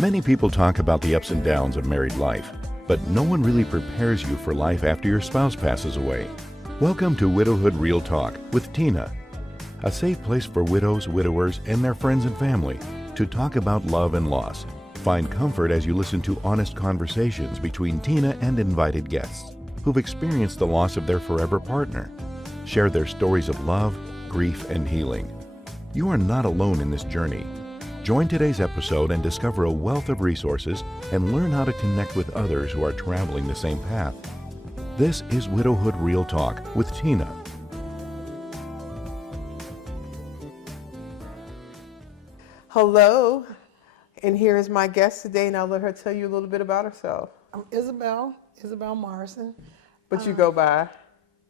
Many people talk about the ups and downs of married life, but no one really prepares you for life after your spouse passes away. Welcome to Widowhood Real Talk with Tina, a safe place for widows, widowers, and their friends and family to talk about love and loss. Find comfort as you listen to honest conversations between Tina and invited guests who've experienced the loss of their forever partner. Share their stories of love, grief, and healing. You are not alone in this journey. Join today's episode and discover a wealth of resources and learn how to connect with others who are traveling the same path. This is Widowhood Real Talk with Tina. Hello, and here is my guest today, and I'll let her tell you a little bit about herself. I'm Isobelle Morrison. But you go by?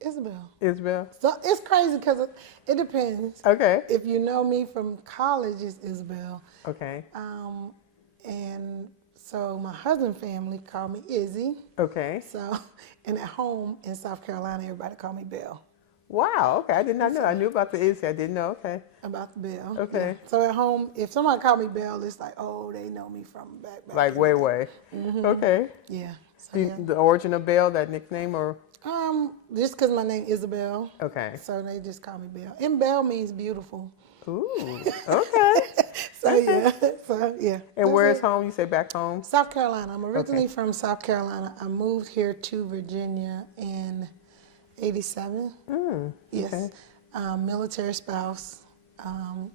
Isabelle. So it's crazy because it depends. Okay. If you know me from college, it's Isabelle. Okay. And so my husband's family called me Izzy. Okay. So, and at home in South Carolina, everybody called me Belle. Wow, okay. I did not know. I knew about the Izzy. I didn't know. Okay. About the Belle. Okay. Yeah. So at home, if somebody called me Belle, it's like, oh, they know me from back. Like way. Mm-hmm. Okay. Yeah. So, The origin of Belle, that nickname, or? Just because my name is Isabelle. Okay. So they just call me Belle. And Belle means beautiful. Ooh, okay. Yeah. And where's home? You say back home? South Carolina. I'm originally from South Carolina. I moved here to Virginia in 87. Yes. Okay. Military spouse.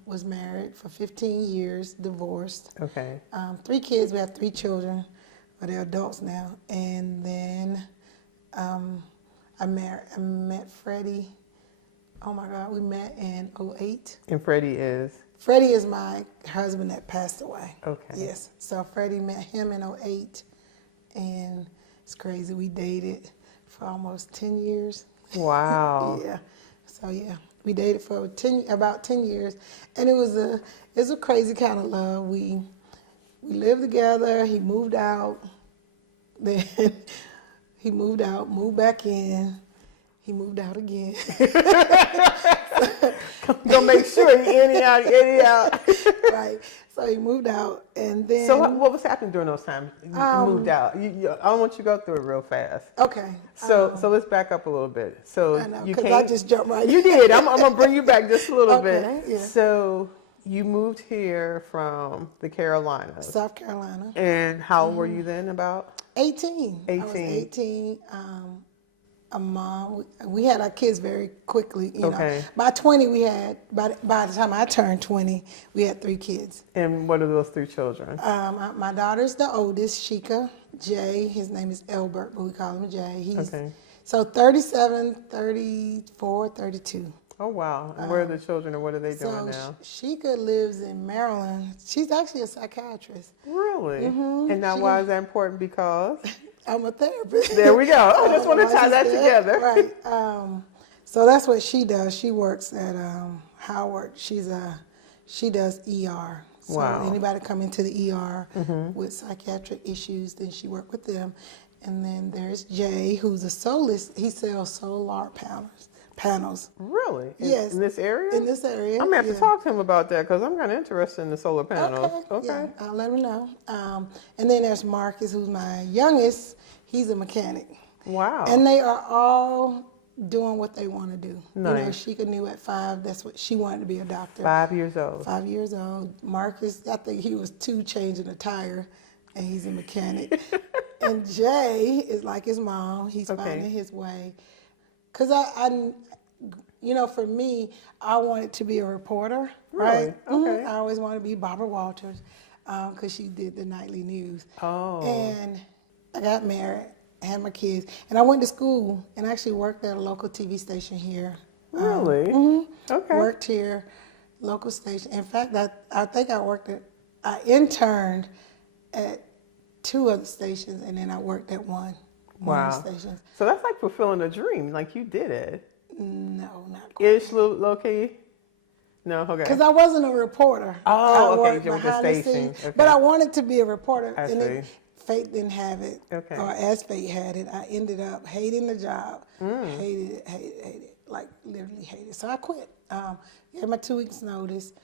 Was married for 15 years, divorced. Okay. 3 kids. We have 3 children, but they're adults now. And then I met Freddie. Oh my God, we met in 2008. And Freddie is? Freddie is my husband that passed away. Okay. Yes. So Freddie met him in 2008, and it's crazy. We dated for almost 10 years. Wow. Yeah. So yeah, we dated for about 10 years, and it was a crazy kind of love. We lived together. He moved out. Then he moved out, moved back in. He moved out again. Gonna make sure he in out. Right. So he moved out, and then. So what was happening during those times? You moved out. I don't want you to go through it real fast. Okay. So let's back up a little bit. So I know, you 'cause came. I just jumped right. You did. I'm gonna bring you back just a little Okay, bit. yeah. So you moved here from the Carolinas. South Carolina. And how old were you then? About 18. 18. I was 18. A mom. We had our kids very quickly. You know. By 20, we had. By the time I turned 20, we had 3 kids. And what are those 3 children? My daughter's the oldest, Sheikah. Jay, his name is Elbert, but we call him Jay. He's so 37, 34, 32. Oh wow! And where are the children, and what are they doing now? Sheikah lives in Maryland. She's actually a psychiatrist. Really? Mm-hmm. And now, why is that important? Because I'm a therapist. There we go. I just want to tie that together. Right. So that's what she does. She works at Howard. She does ER. So anybody come into the ER with psychiatric issues, then she works with them. And then there's Jay, who's a soloist. He sells solar panels. Really? Yes. In this area? In this area. I'm going to have to talk to him about that because I'm kind of interested in the solar panels. Okay. Yeah, I'll let him know. And then there's Marcus, who's my youngest. He's a mechanic. Wow. And they are all doing what they want to do. Nice. You know, Sheikah knew at 5 that's what she wanted to be a doctor. 5 years old. 5 years old. Marcus, I think he was 2 changing a tire, and he's a mechanic. And Jay is like his mom. He's finding his way. Because you know, for me, I wanted to be a reporter, right? Really? Okay. I always wanted to be Barbara Walters because she did the nightly news. Oh. And I got married, had my kids, and I went to school and actually worked at a local TV station here. Really? Okay. Worked here, local station. In fact, I think I interned at 2 other stations, and then I worked at one of the stations. So that's like fulfilling a dream, like you did it. No, not quite. Ish, low key? No, okay. Because I wasn't a reporter. Oh, I okay, you were the behind the station. scenes, but I wanted to be a reporter. I see. Fate didn't have it. Okay. Or as fate had it, I ended up hating the job. Hated it. Like literally hated it. So I quit. Had my 2 weeks notice,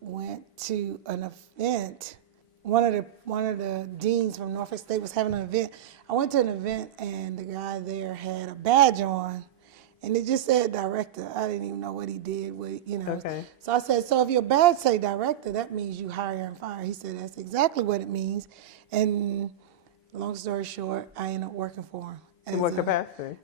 went to an event one of the deans from Norfolk State was having an event. I went to an event and the guy there had a badge on, and it just said director. I didn't even know what he did. Okay. So I said, so if your badge say director, that means you hire and fire. He said, that's exactly what it means. And long story short, I ended up working for him. In what capacity?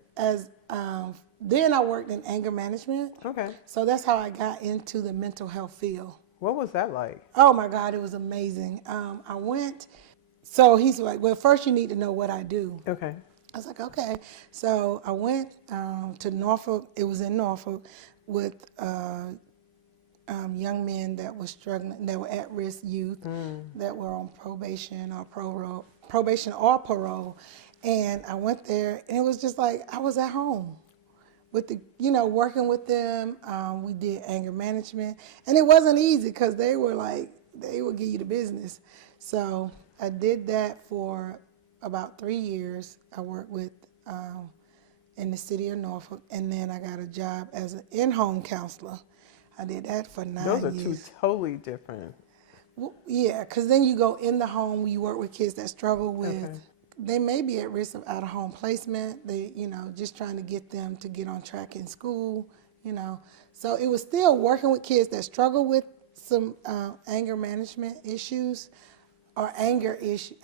Then I worked in anger management. Okay. So that's how I got into the mental health field. What was that like? Oh my God, it was amazing. I went, so he's like, well, first you need to know what I do. Okay. I was like, okay. So I went to Norfolk, it was in Norfolk, with young men that were struggling, that were at-risk youth, that were on probation or parole. And I went there, and it was just like I was at home with working with them. We did anger management, and it wasn't easy because they would give you the business. So I did that for about 3 years. I worked with in the city of Norfolk, and then I got a job as an in-home counselor. I did that for 9 years. Those are two totally different. Well, yeah, because then you go in the home, you work with kids that struggle with, they may be at risk of out-of-home placement. They, just trying to get them to get on track in school, So it was still working with kids that struggle with some anger management issues or anger issues.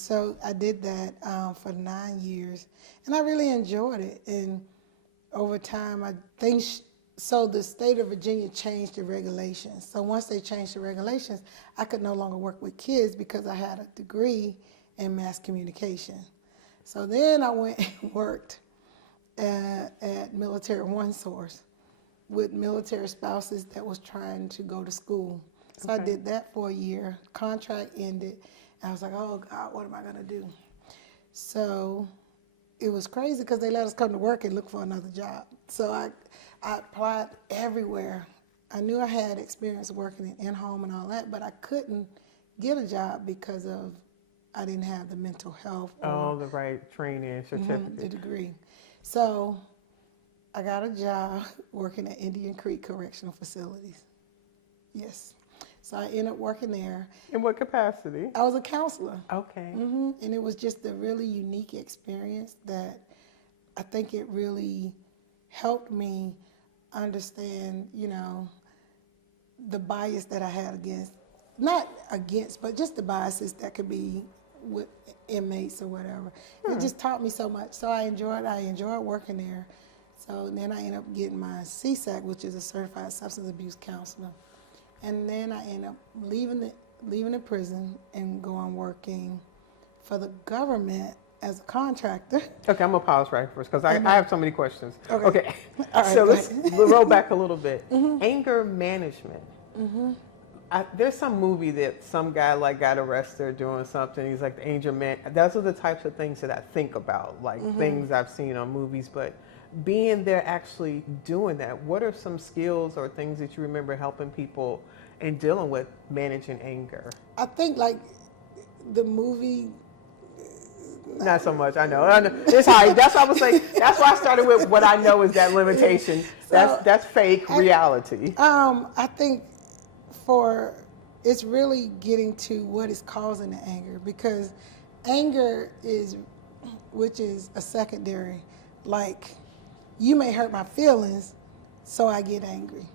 So I did that for 9 years, and I really enjoyed it. And over time, so the state of Virginia changed the regulations. So once they changed the regulations, I could no longer work with kids because I had a degree in mass communication. So then I went and worked at Military One Source with military spouses that was trying to go to school. So I did that for a year. Contract ended. I was like, oh God, what am I gonna do? So it was crazy because they let us come to work and look for another job. So I applied everywhere. I knew I had experience working in-home and all that, but I couldn't get a job because I didn't have the mental health. The right training certificate. The degree. So I got a job working at Indian Creek Correctional Facilities. Yes. So I ended up working there. In what capacity? I was a counselor. Okay. And it was just a really unique experience that I think it really helped me understand, the bias that I had but just the biases that could be with inmates or whatever. It just taught me so much. So I enjoyed working there. So then I ended up getting my CSAC, which is a Certified Substance Abuse Counselor. And then I ended up leaving the prison and going working for the government as a contractor. Okay, I'm gonna pause right first because I have so many questions. Okay. All right, so let's roll back a little bit. Anger management. There's some movie that some guy got arrested doing something. He's like the anger man. Those are the types of things that I think about, things I've seen on movies. But being there actually doing that, what are some skills or things that you remember helping people in dealing with managing anger? I think the movie. Not so much. I know. It's hard. That's what I was saying. That's why I started with what I know is that limitation. That's fake reality. I think it's really getting to what is causing the anger, because anger which is a secondary, you may hurt my feelings, so I get angry,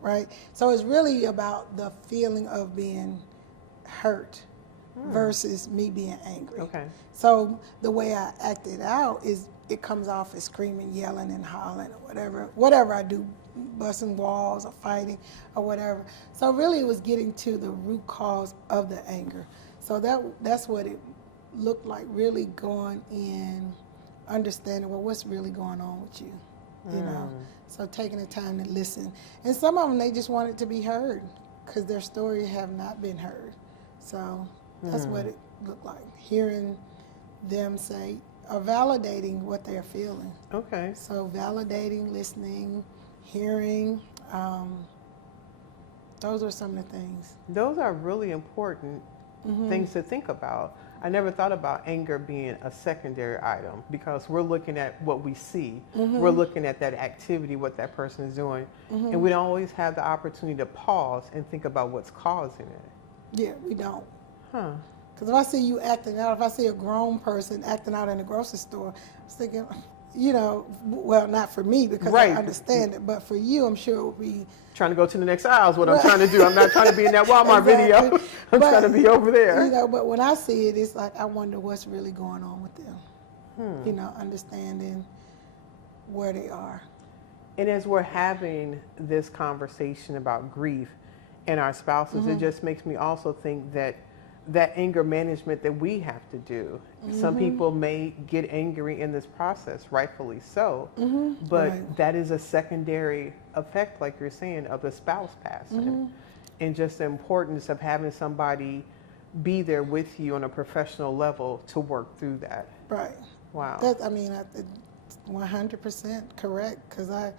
right? So it's really about the feeling of being hurt versus me being angry. Okay. So the way I act it out is it comes off as screaming, yelling, and hollering, or whatever I do, busting walls or fighting or whatever. So really it was getting to the root cause of the anger. So that's what it looked like, really going in, understanding, what's really going on with you, So taking the time to listen. And some of them, they just wanted to be heard because their story have not been heard. So that's what it looked like, hearing them say, or validating what they're feeling. Okay. So validating, listening, hearing, those are some of the things. Those are really important things to think about. I never thought about anger being a secondary item because we're looking at what we see. We're looking at that activity, what that person is doing, and we don't always have the opportunity to pause and think about what's causing it. Yeah, we don't. Huh. Because if I see you acting out, if I see a grown person acting out in the grocery store, I'm thinking, you know, well, not for me because I understand it, but for you, I'm sure it would be. Trying to go to the next aisle is what I'm trying to do. I'm not trying to be in that Walmart video. I'm trying to be over there. You know, but when I see it, it's like I wonder what's really going on with them. You know, understanding where they are. And as we're having this conversation about grief and our spouses, it just makes me also think that anger management that we have to do. Some people may get angry in this process, rightfully so, but that is a secondary effect, like you're saying, of the spouse passing. And just the importance of having somebody be there with you on a professional level to work through that. Right. Wow. That's, I mean, 100% correct, because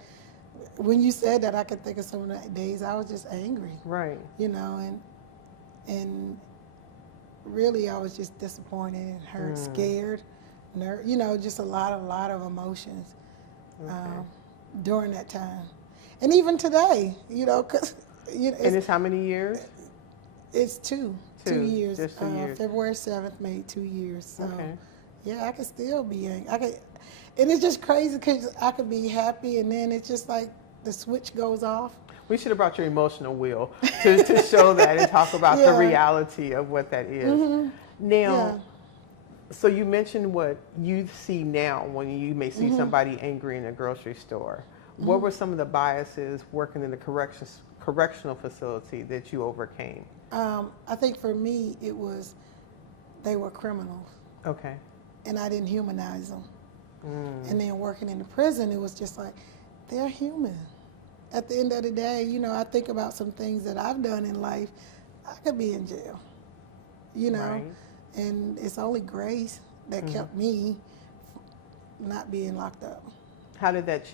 when you said that, I could think of some of the days I was just angry. Right. You know, and really I was just disappointed and hurt, scared, you know, just a lot of emotions during that time. And even today, you know, because, you know. And it's how many years? It's 2 years. Just 2 years. February 7th made 2 years. So, yeah, I could still be angry. And it's just crazy because I could be happy and then it's just like the switch goes off. We should have brought your emotional wheel to show that and talk about the reality of what that is. Now, so you mentioned what you see now when you may see somebody angry in a grocery store. What were some of the biases working in the correctional facility that you overcame? I think for me, it was they were criminals. Okay. And I didn't humanize them. And then working in the prison, it was just like, they're human. At the end of the day, you know, I think about some things that I've done in life. I could be in jail, you know, and it's only grace that kept me not being locked up. How did that,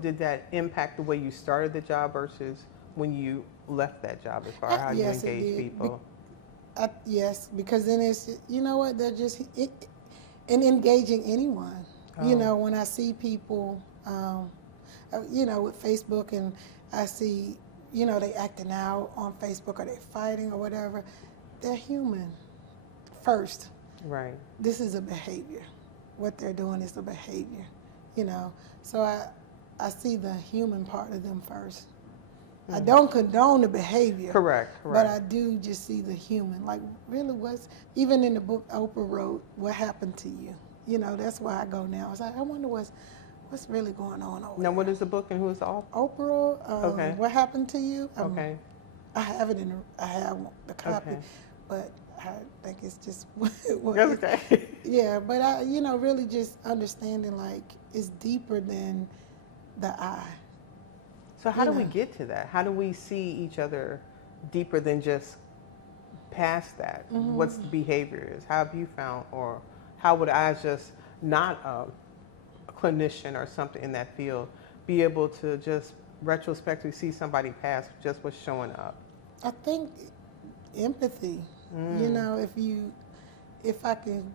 did that impact the way you started the job versus when you left that job as far as how you engage people? Yes, because then it's, you know what, they're just, and engaging anyone. You know, when I see people, you know, with Facebook and I see, you know, they acting out on Facebook or they fighting or whatever, they're human first. Right. This is a behavior. What they're doing is a behavior, you know. So I see the human part of them first. I don't condone the behavior. Correct. But I do just see the human. Like, really, even in the book Oprah wrote, What Happened to You? You know, that's where I go now. It's like, I wonder what's really going on over there. Now, what is the book and who is the author? Oprah, What Happened to You? Okay. I have it I have the copy, but I think it's just Okay. Yeah, but I, you know, really just understanding like it's deeper than the I. So how do we get to that? How do we see each other deeper than just past that? What's the behavior is? How have you found, or how would I, just not a clinician or something in that field, be able to just retrospectively see somebody past just what's showing up? I think empathy. You know, if I can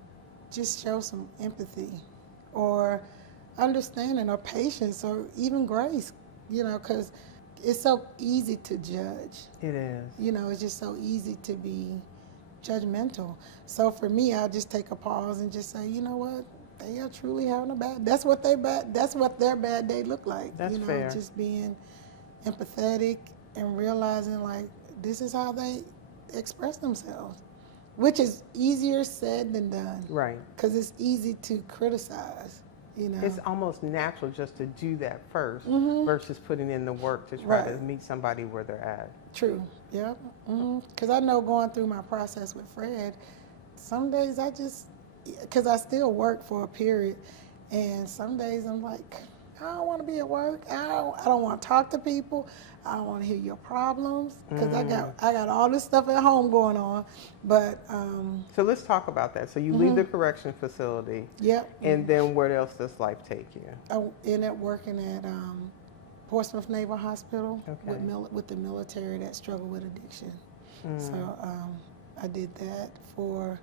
just show some empathy or understanding or patience or even grace, you know, because it's so easy to judge. It is. You know, it's just so easy to be judgmental. So for me, I'll just take a pause and just say, you know what, they are truly having a bad. That's what their bad day look like. That's you know, fair. Just being empathetic and realizing like this is how they express themselves, which is easier said than done. Right. Because it's easy to criticize. You know, it's almost natural just to do that first versus putting in the work to try to meet somebody where they're at. True. Yeah. Because I know going through my process with Fred, some days because I still work for a period, and some days I'm like, I don't want to be at work. I don't want to talk to people. I don't want to hear your problems because I got all this stuff at home going on. But so let's talk about that. So you leave the correction facility. Yep. And then where else does life take you? I ended up working at Portsmouth Naval Hospital with the military that struggle with addiction. So I did that for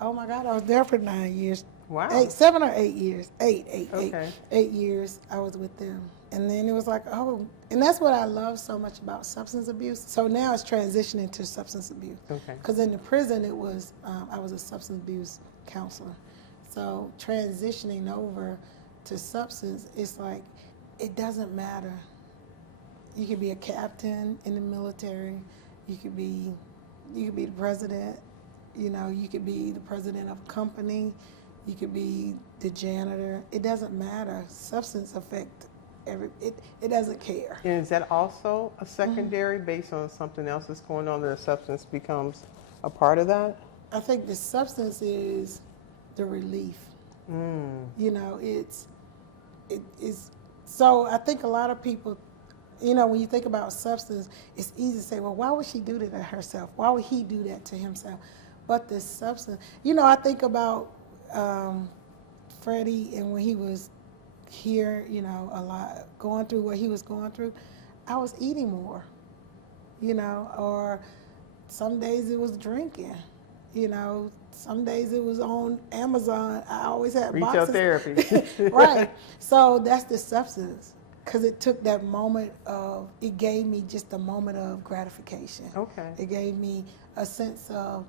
Oh my God, I was there for 9 years. Wow. 7 or 8 years. Okay. 8 years I was with them. And then it was like, oh, and that's what I love so much about substance abuse. So now it's transitioning to substance abuse. Okay. Because in the prison it was, I was a substance abuse counselor. So transitioning over to substance, it's like, it doesn't matter. You could be a captain in the military. You could be the president. You know, you could be the president of a company. You could be the janitor. It doesn't matter. Substance affect it doesn't care. And is that also a secondary based on something else that's going on, that a substance becomes a part of that? I think the substance is the relief. You know, it is. So I think a lot of people, you know, when you think about substance, it's easy to say, well, why would she do that to herself? Why would he do that to himself? But the substance, you know, I think about Freddie, and when he was here, you know, a lot, going through what he was going through, I was eating more, you know, or some days it was drinking, you know, some days it was on Amazon. I always had Retail boxes. therapy. Right. So that's the substance, because it took that moment of, it gave me just a moment of gratification. Okay. It gave me a sense of,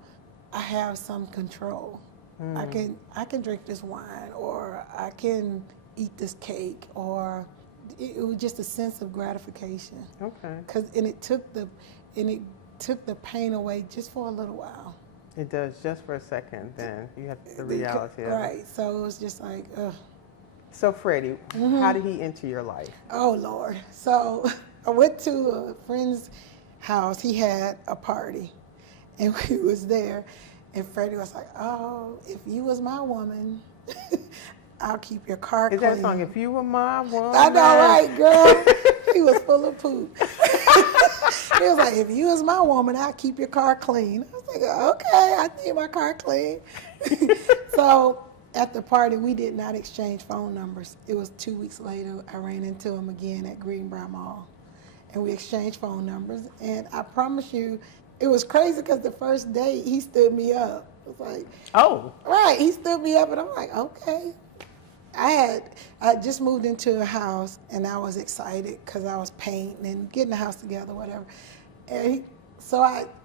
I have some control. I can drink this wine, or I can eat this cake, or it was just a sense of gratification. Okay. It took the pain away just for a little while. It does, just for a second, then you have the reality of it. Right. So it was just like, ugh. So Freddie, how did he enter your life? Oh Lord. So I went to a friend's house. He had a party, and we was there. And Freddie was like, oh, if you was my woman, I'll keep your car clean. Is that song, If You Were My Woman? I know, right, girl? He was full of poop. He was like, if you was my woman, I'll keep your car clean. I was like, okay, I keep my car clean. So at the party, we did not exchange phone numbers. It was 2 weeks later, I ran into him again at Greenbrier Mall. And we exchanged phone numbers. And I promise you, it was crazy, because the first day he stood me up. It was like, oh, right, he stood me up, and I'm like, okay. I just moved into a house, and I was excited because I was painting and getting the house together, whatever. And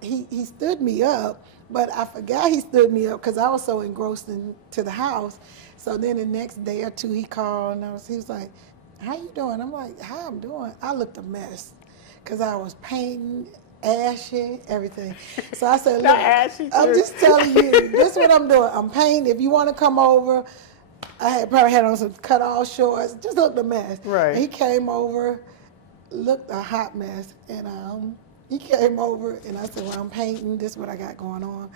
he stood me up, but I forgot he stood me up because I was so engrossed into the house. So then the next day or two, he called, and he was like, how you doing? I'm like, how I'm doing? I looked a mess because I was painting, ashy, everything. So I said, look, I'm just telling you, this is what I'm doing. I'm painting. If you want to come over, I probably had on some cut-off shorts, just looked a mess. Right. And he came over, looked a hot mess, and he came over, and I said, well, I'm painting. This is what I got going on.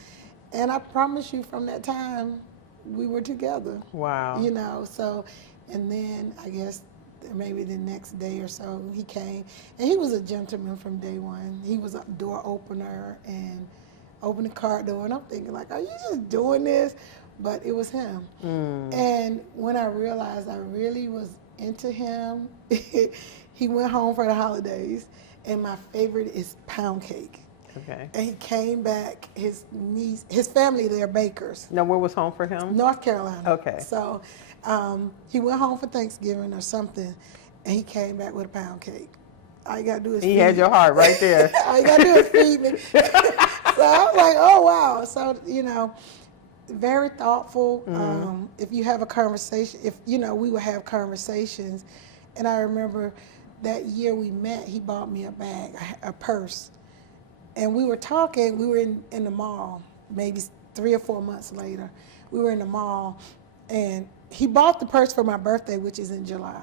And I promise you, from that time, we were together. Wow. You know, so, and then I guess maybe the next day or so, he came, and he was a gentleman from day one. He was a door opener and opened the car door, and I'm thinking, like, are you just doing this? But it was him. And when I realized I really was into him, he went home for the holidays, and my favorite is pound cake. Okay. And he came back, his family, they're bakers. Now, where was home for him? North Carolina. Okay. So he went home for Thanksgiving or something, and he came back with a pound cake. All you gotta do is He had your heart right there. All you gotta do is feed me. So I was like, oh wow. So, you know, very thoughtful. If you have a conversation, we would have conversations. And I remember that year we met, he bought me a bag, a purse. And we were talking, we were in the mall, maybe 3 or 4 months later. We were in the mall, and he bought the purse for my birthday, which is in July.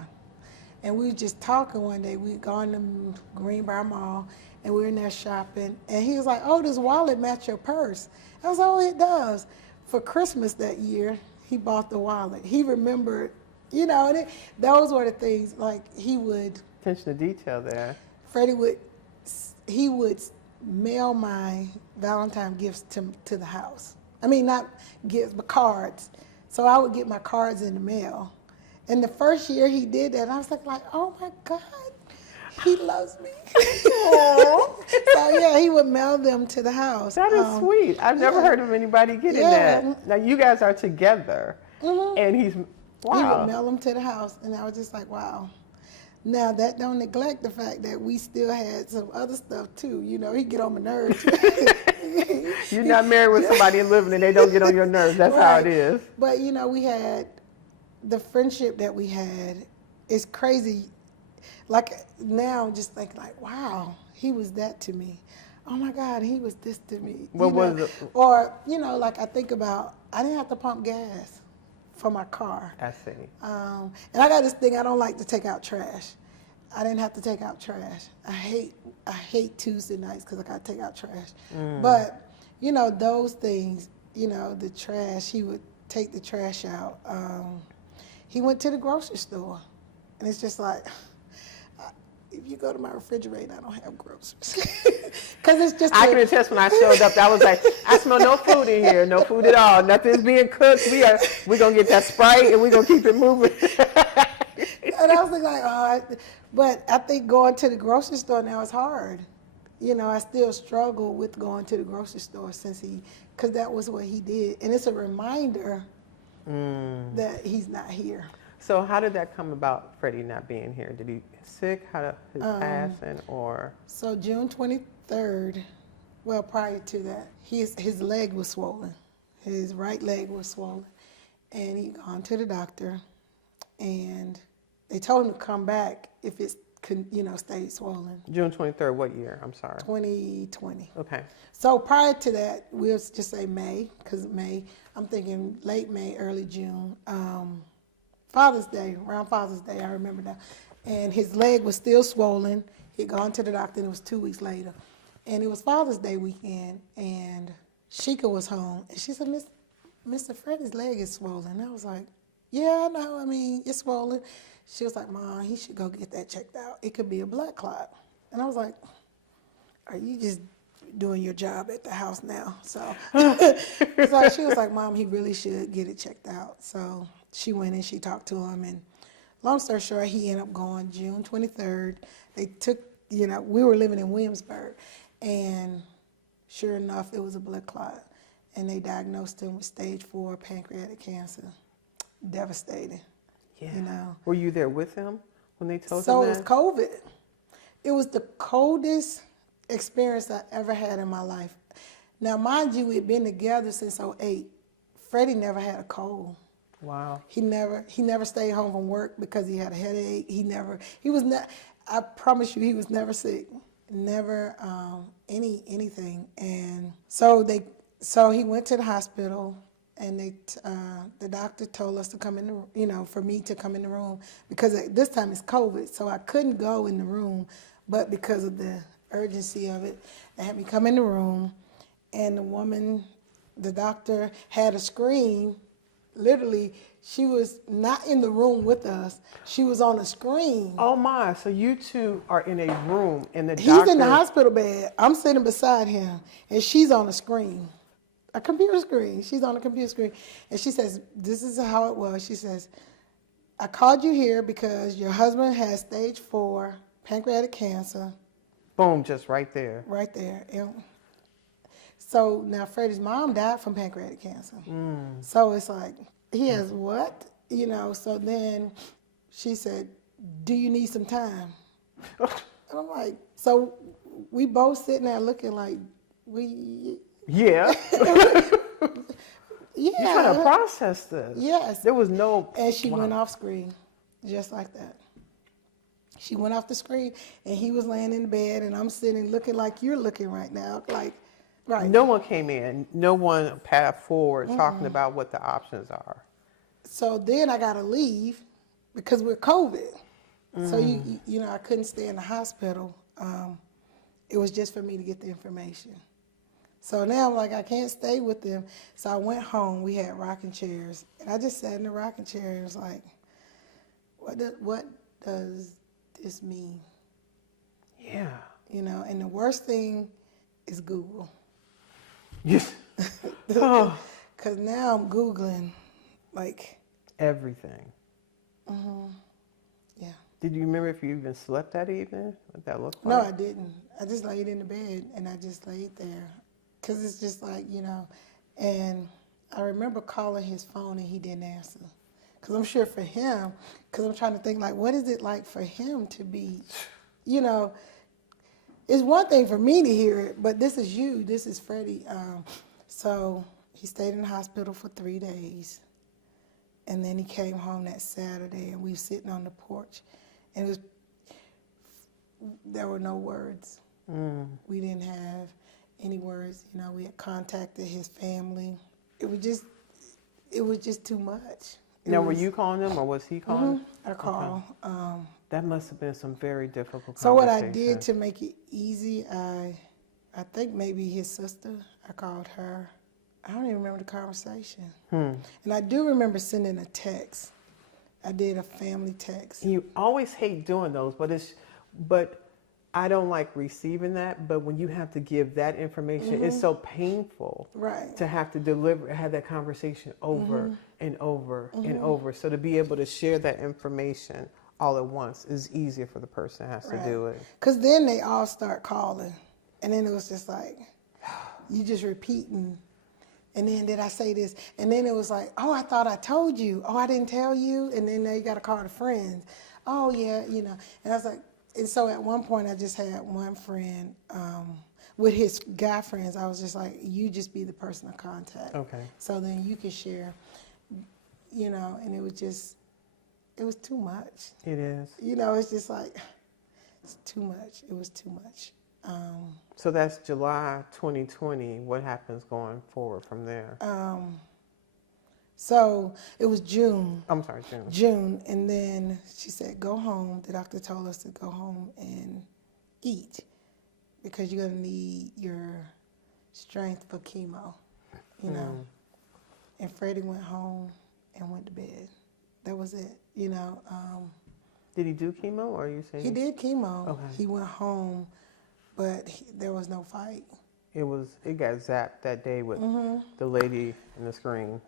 And we were just talking one day. We had gone to Greenbrier Mall, and we were in there shopping. And he was like, oh, does wallet match your purse? I was like, oh, it does. For Christmas that year, he bought the wallet. He remembered, and those were the things, like he would. Attention to detail there. Freddie would mail my Valentine gifts to the house. I mean, not gifts, but cards. So I would get my cards in the mail. And the first year he did that, I was like, oh my God, He loves me. Aw. So yeah, he would mail them to the house. That is sweet. I've never heard of anybody getting that. Now you guys are together, and he's He would wow. mail them to the house, and I was just like, wow. Now that don't neglect the fact that we still had some other stuff too. You know, he get on my nerves. You're not married with somebody living and they don't get on your nerves. That's how it is. But you know, we had the friendship that we had is crazy. Like now, I'm just thinking like, wow, he was that to me. Oh my God, he was this to me. What you was know? it? Or you know, like I think about, I didn't have to pump gas for my car. I see. And I got this thing, I don't like to take out trash. I didn't have to take out trash. I hate Tuesday nights because I got to take out trash. But, you know, those things, you know, the trash, he would take the trash out. He went to the grocery store. And it's just like, if you go to my refrigerator, I don't have groceries. Because it's just. I can attest when I showed up, I was like, I smell no food in here, no food at all. Nothing's being cooked. We're going to get that Sprite and we're going to keep it moving. And I was like, oh, but I think going to the grocery store now is hard. You know, I still struggle with going to the grocery store because that was what he did. And it's a reminder that he's not here. So how did that come about, Freddie not being here? Did he sick? How did his passing or? So June 23rd, well, prior to that, his leg was swollen. His right leg was swollen. And he gone to the doctor and they told him to come back if it's, stayed swollen. June 23rd, what year? I'm sorry. 2020. Okay. So prior to that, we'll just say May, because May, I'm thinking late May, early June. Father's Day, around Father's Day, I remember now. And his leg was still swollen. He'd gone to the doctor, and it was 2 weeks later. And it was Father's Day weekend, and Sheikah was home. And she said, Mr. Freddie's leg is swollen. I was like, yeah, I know, I mean, it's swollen. She was like, Mom, he should go get that checked out. It could be a blood clot. And I was like, are you just doing your job at the house now? So, so she was like, Mom, he really should get it checked out. So she went and she talked to him. And long story short, he ended up going June 23rd. They took, we were living in Williamsburg. And sure enough, it was a blood clot. And they diagnosed him with stage 4 pancreatic cancer. Devastating. Yeah. Were you there with him when they told him that? So it was COVID. It was the coldest experience I ever had in my life. Now, mind you, we'd been together since 2008. Freddie never had a cold. Wow. He never stayed home from work because he had a headache. I promise you, he was never sick. Never anything. And so he went to the hospital. And the doctor told us to come in the, for me to come in the room because at this time it's COVID, so I couldn't go in the room, but because of the urgency of it, they had me come in the room, and the doctor had a screen. Literally, she was not in the room with us. She was on a screen. Oh my! So you two are in a room, and the He's doctor. in the hospital bed. I'm sitting beside him, and she's on a screen. A computer screen. She's on a computer screen. And she says, this is how it was. She says, I called you here because your husband has stage 4 pancreatic cancer. Boom, just right there. Right there. So now Freddie's mom died from pancreatic cancer. So it's like, he has what? So then she said, do you need some time? And I'm like, so we both sitting there looking like, Yeah. Yeah. You're trying to process this. Yes. There was no. And she went off screen, just like that. She went off the screen, and he was laying in the bed, and I'm sitting looking like you're looking right now, like, right. No one came in. No one passed forward talking about what the options are. So then I got to leave because we're COVID. So I couldn't stay in the hospital. It was just for me to get the information. So now I'm like, I can't stay with them. So I went home. We had rocking chairs. And I just sat in the rocking chair and was like, what does this mean? Yeah. And the worst thing is Google. Yes. Oh. Because now I'm Googling, like. Everything. Yeah. Did you remember if you even slept that evening? What that looked No, like? I didn't. I just laid in the bed and I just laid there. Because it's just like, and I remember calling his phone and he didn't answer. Because I'm sure for him, because I'm trying to think, like, what is it like for him to be, it's one thing for me to hear it, but this is you, this is Freddie. So he stayed in the hospital for 3 days. And then he came home that Saturday and we were sitting on the porch. And there were no words. We didn't have any words. We had contacted his family. It was just too much. Now, were you calling him or was he calling? I called. Okay. That must have been some very difficult So what I conversation. did to make it easy, I think maybe his sister, I called her. I don't even remember the conversation. And I do remember sending a text. I did a family text. You always hate doing those, but I don't like receiving that. But when you have to give that information, it's so painful, Right. to have to have that conversation over and over and over. So to be able to share that information all at once is easier for the person that has to do it. Because then they all start calling, and then it was just like you just repeating. And then did I say this? And then it was like, oh, I thought I told you. Oh, I didn't tell you. And then they got to call the friends. Oh, yeah, And I was like, and so at one point I just had one friend with his guy friends. I was just like, you just be the person of contact. Okay. So then you can share, and it was too much. It is. It's just like, it's too much. It was too much. So that's July 2020. What happens going forward from there? So it was June. I'm sorry, June. June, and then she said, go home. The doctor told us to go home and eat because you're going to need your strength for chemo, And Freddie went home and went to bed. That was it, Did he do chemo or are you saying? He did chemo. Okay. He went home, but there was no fight. It got zapped that day with the lady in the screen.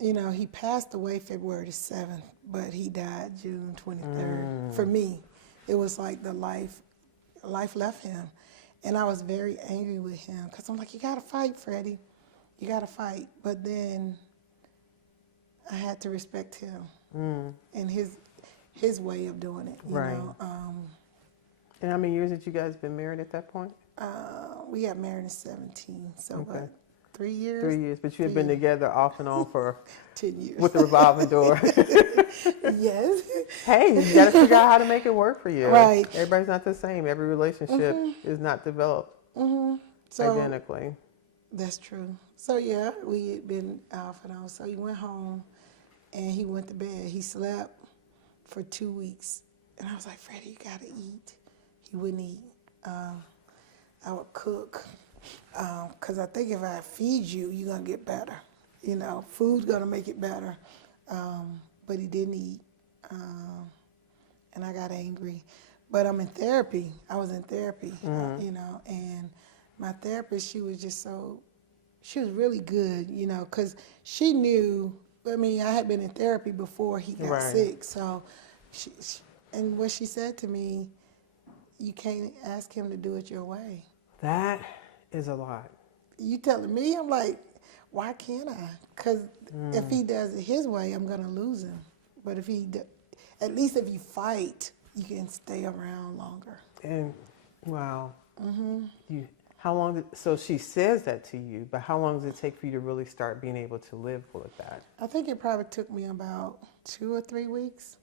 He passed away February 7th, but he died June 23rd. For me, it was like the life left him. And I was very angry with him because I'm like, you got to fight, Freddie. You got to fight. But then I had to respect him and his way of doing it, you know. And how many years had you guys been married at that point? We got married in 17, so Okay. what, 3 years? 3 years, but you had been together off and on for 10 years. with the revolving door. Yes. Hey, you got to figure out how to make it work for you. Right. Everybody's not the same. Every relationship is not developed So identically. that's true. So yeah, we had been off and on. So he went home and he went to bed. He slept for 2 weeks. And I was like, Freddie, you got to eat. He wouldn't eat. I would cook. Because I think if I feed you, you're going to get better. Food's going to make it better. But he didn't eat. And I got angry. But I'm in therapy. I was in therapy, and my therapist, she was really good, because she knew, I had been in therapy before he got sick. So, and what she said to me, you can't ask him to do it your way. That is a lot. You telling me? I'm like, why can't I? Because if he does it his way, I'm going to lose him. But at least if you fight, you can stay around longer. And wow. How long? So she says that to you, but how long does it take for you to really start being able to live with that? I think it probably took me about 2 or 3 weeks.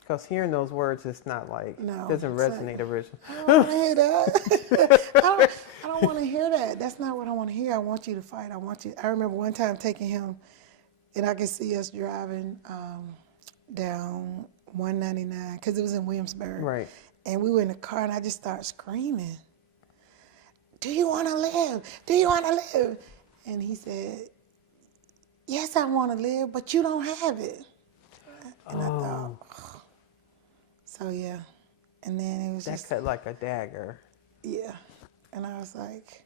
Because hearing those words, it's not like, doesn't resonate originally. I don't want to hear that. I don't want to hear that. That's not what I want to hear. I want you to fight. I remember one time taking him, and I could see us driving down 199, because it was in Williamsburg. Right. And we were in the car, and I just started screaming, do you want to live? Do you want to live? And he said, yes, I want to live, but you don't have it. And I thought, oh. So yeah. And then it was That just cut like a dagger. Yeah. And I was like,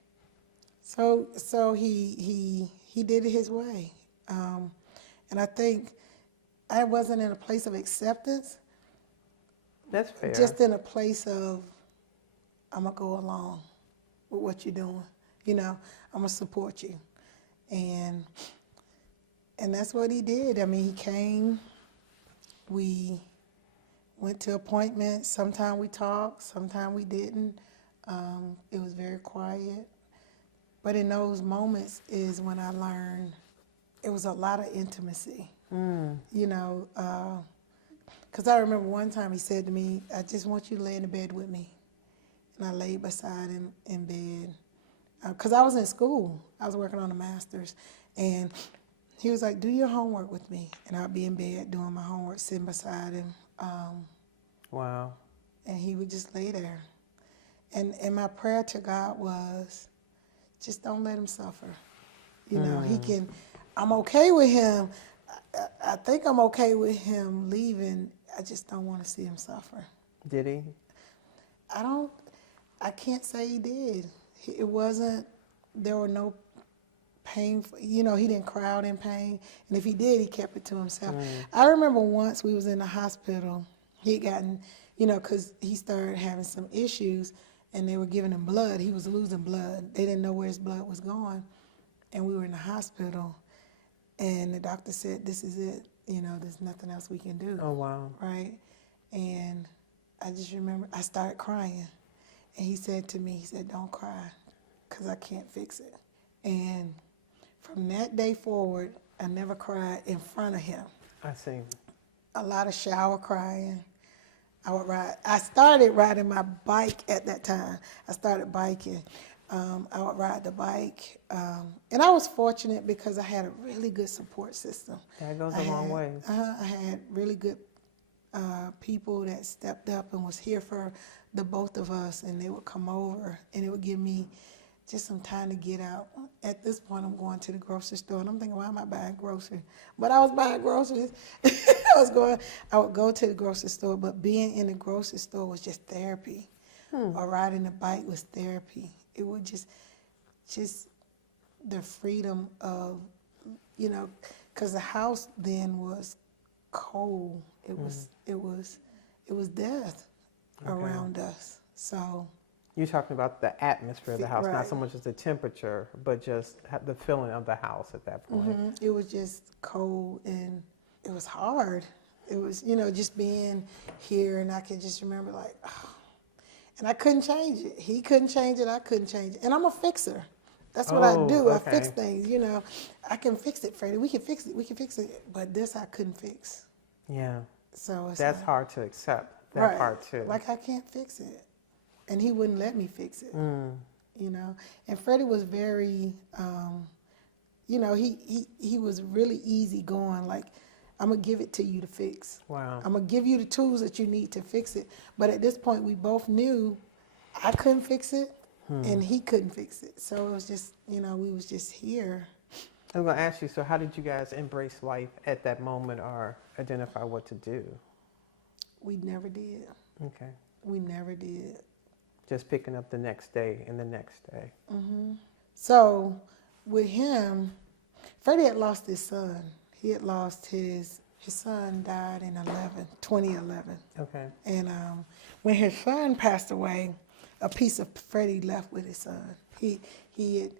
so he did it his way. And I think I wasn't in a place of acceptance, That's fair. Just in a place of, I'm going to go along with what you're doing. You know, I'm going to support you. And that's what he did. I mean, he came, we went to appointments. Sometimes we talked, sometimes we didn't. It was very quiet. But in those moments is when I learned it was a lot of intimacy. You know, because I remember one time he said to me, I just want you to lay in the bed with me. And I laid beside him in bed. Because I was in school. I was working on a master's. And he was like, do your homework with me. And I'd be in bed doing my homework, sitting beside him. Wow. And he would just lay there. And my prayer to God was, just don't let him suffer. You know, he can, I'm okay with him. I think I'm okay with him leaving. I just don't want to see him suffer. Did he? I can't say he did. It wasn't, there were no pain, you know, he didn't cry out in pain. And if he did, he kept it to himself. I remember once we was in the hospital, he had gotten, you know, because he started having some issues and they were giving him blood. He was losing blood. They didn't know where his blood was going. And we were in the hospital and the doctor said, this is it. You know, there's nothing else we can do. Oh, wow. Right? And I just remember I started crying. And he said to me, he said, don't cry, because I can't fix it. And from that day forward, I never cried in front of him. I see. A lot of shower crying. I started riding my bike at that time. I started biking. I would ride the bike. And I was fortunate because I had a really good support system. That goes a long way. I had really good people that stepped up and was here for the both of us, and they would come over and it would give me just some time to get out. At this point, I'm going to the grocery store, and I'm thinking, why am I buying groceries? But I was buying groceries. I would go to the grocery store, but being in the grocery store was just therapy. Or riding the bike was therapy. It would just the freedom of, you know, because the house then was cold. It was death around us. So you're talking about the atmosphere of the house, right. not so much as the temperature, but just the feeling of the house at that point. It was just cold and it was hard. It was, you know, just being here, and I could just remember like, oh, and I couldn't change it. He couldn't change it. I couldn't change it. And I'm a fixer. That's what I do. Okay. I fix things, you know. I can fix it, Freddie. We can fix it. We can fix it. But this I couldn't fix. Yeah. So it's that's like, hard to accept. That right. part too. Like I can't fix it. And he wouldn't let me fix it. You know. And Freddie was very, you know, he was really easygoing. Like, I'm going to give it to you to fix. Wow. I'm going to give you the tools that you need to fix it. But at this point, we both knew I couldn't fix it and he couldn't fix it. So it was just, you know, we was just here. I'm going to ask you, so how did you guys embrace life at that moment or identify what to do? We never did. Okay. We never did. Just picking up the next day and the next day. So with him, Freddie had lost his son. He had lost his son died in 2011. Okay. And when his son passed away, a piece of Freddie left with his son. He had,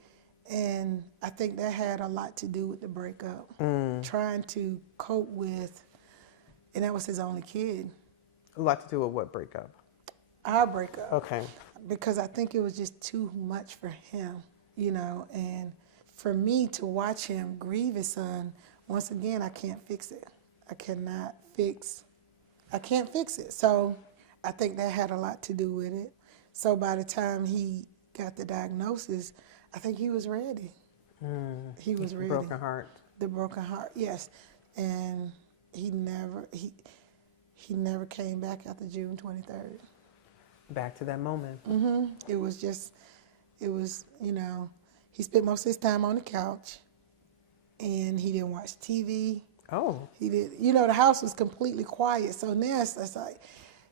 and I think that had a lot to do with the breakup. Trying to cope with, and that was his only kid. A lot to do with what breakup? Our breakup. Okay. Because I think it was just too much for him, you know, and for me to watch him grieve his son, once again, I can't fix it. I can't fix it. So I think that had a lot to do with it. So by the time he got the diagnosis, I think he was ready. He was ready. Broken heart. The broken heart, yes. And he never came back after June 23rd. Back to that moment. It was, you know, he spent most of his time on the couch and he didn't watch TV. Oh. He did, you know, the house was completely quiet. So now it's like,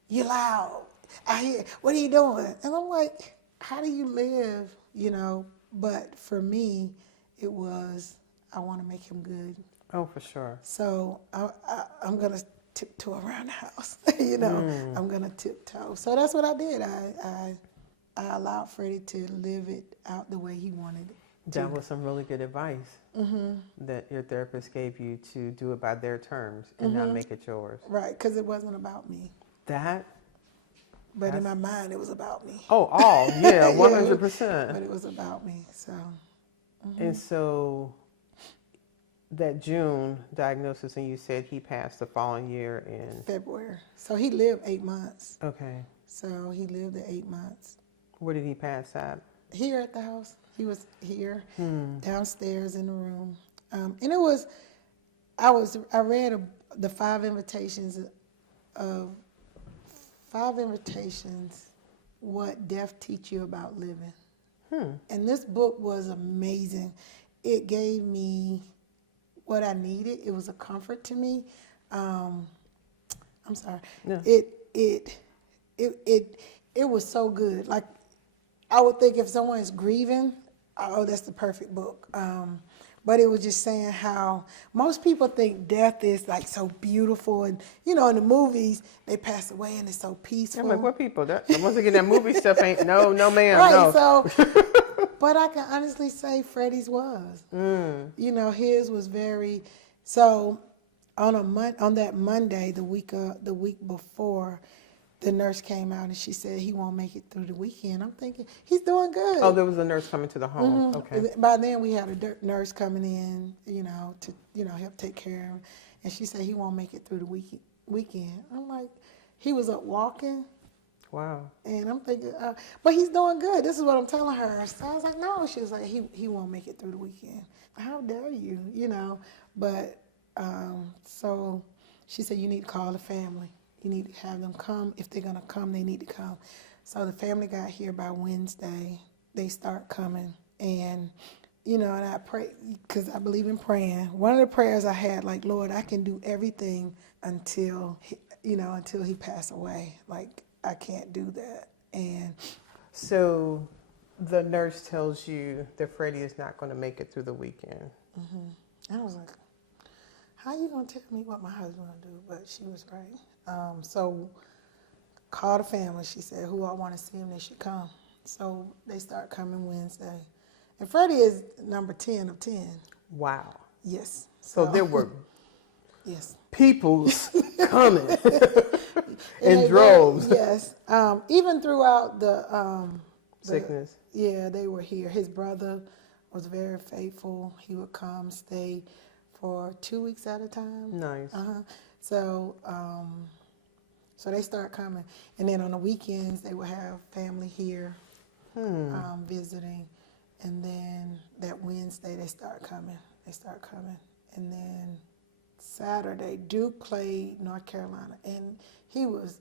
you're loud. I hear, what are you doing? And I'm like, how do you live, you know? But for me, it was, I want to make him good. Oh, for sure. So I'm going to tiptoe around the house. I'm going to tiptoe. So that's what I did. I allowed Freddie to live it out the way he wanted it. That was some really good advice that your therapist gave you, to do it by their terms and not make it yours. Right, because it wasn't about me. But in my mind, it was about me. Oh, yeah, 100%. But it was about me, so. And so that June diagnosis, and you said he passed the following year in February. So he lived 8 months. Okay. So he lived the 8 months. Where did he pass at? Here at the house. He was here, downstairs in the room. And it was, I read the 5 invitations what death teach you about living. And this book was amazing. It gave me what I needed. It was a comfort to me. I'm sorry. Yeah. It was so good. Like, I would think if someone is grieving, oh, that's the perfect book. But it was just saying how most people think death is like so beautiful, and in the movies they pass away and it's so peaceful. I'm like, what people? Once again, that movie stuff ain't no, ma'am, right, no. So, but I can honestly say Freddie's was. His was very. So, on that Monday, the week before, the nurse came out and she said he won't make it through the weekend. I'm thinking, he's doing good. Oh, there was a nurse coming to the home. Okay. By then we had a nurse coming in, to help take care of him. And she said he won't make it through the weekend. I'm like, he was up walking. Wow. And I'm thinking, but he's doing good. This is what I'm telling her. So I was like, no. She was like, he won't make it through the weekend. How dare you, But, so she said, you need to call the family. You need to have them come. If they're going to come, they need to come. So the family got here by Wednesday. They start coming. And, and I pray, because I believe in praying. One of the prayers I had, like, Lord, I can do everything until he pass away. Like, I can't do that. And so the nurse tells you that Freddie is not going to make it through the weekend. I was like, how you going to tell me what my husband going to do? But she was right. So call the family. She said, who I want to see him, they should come. So they start coming Wednesday. And Freddie is number 10 of 10. Wow. Yes. So there were yes, peoples coming in droves. Yes. Even throughout the sickness. They were here. His brother was very faithful. He would come, stay for 2 weeks at a time. Nice. So, so they start coming, and then on the weekends they would have family here, visiting, and then that Wednesday they start coming. And then Saturday Duke played North Carolina, and he was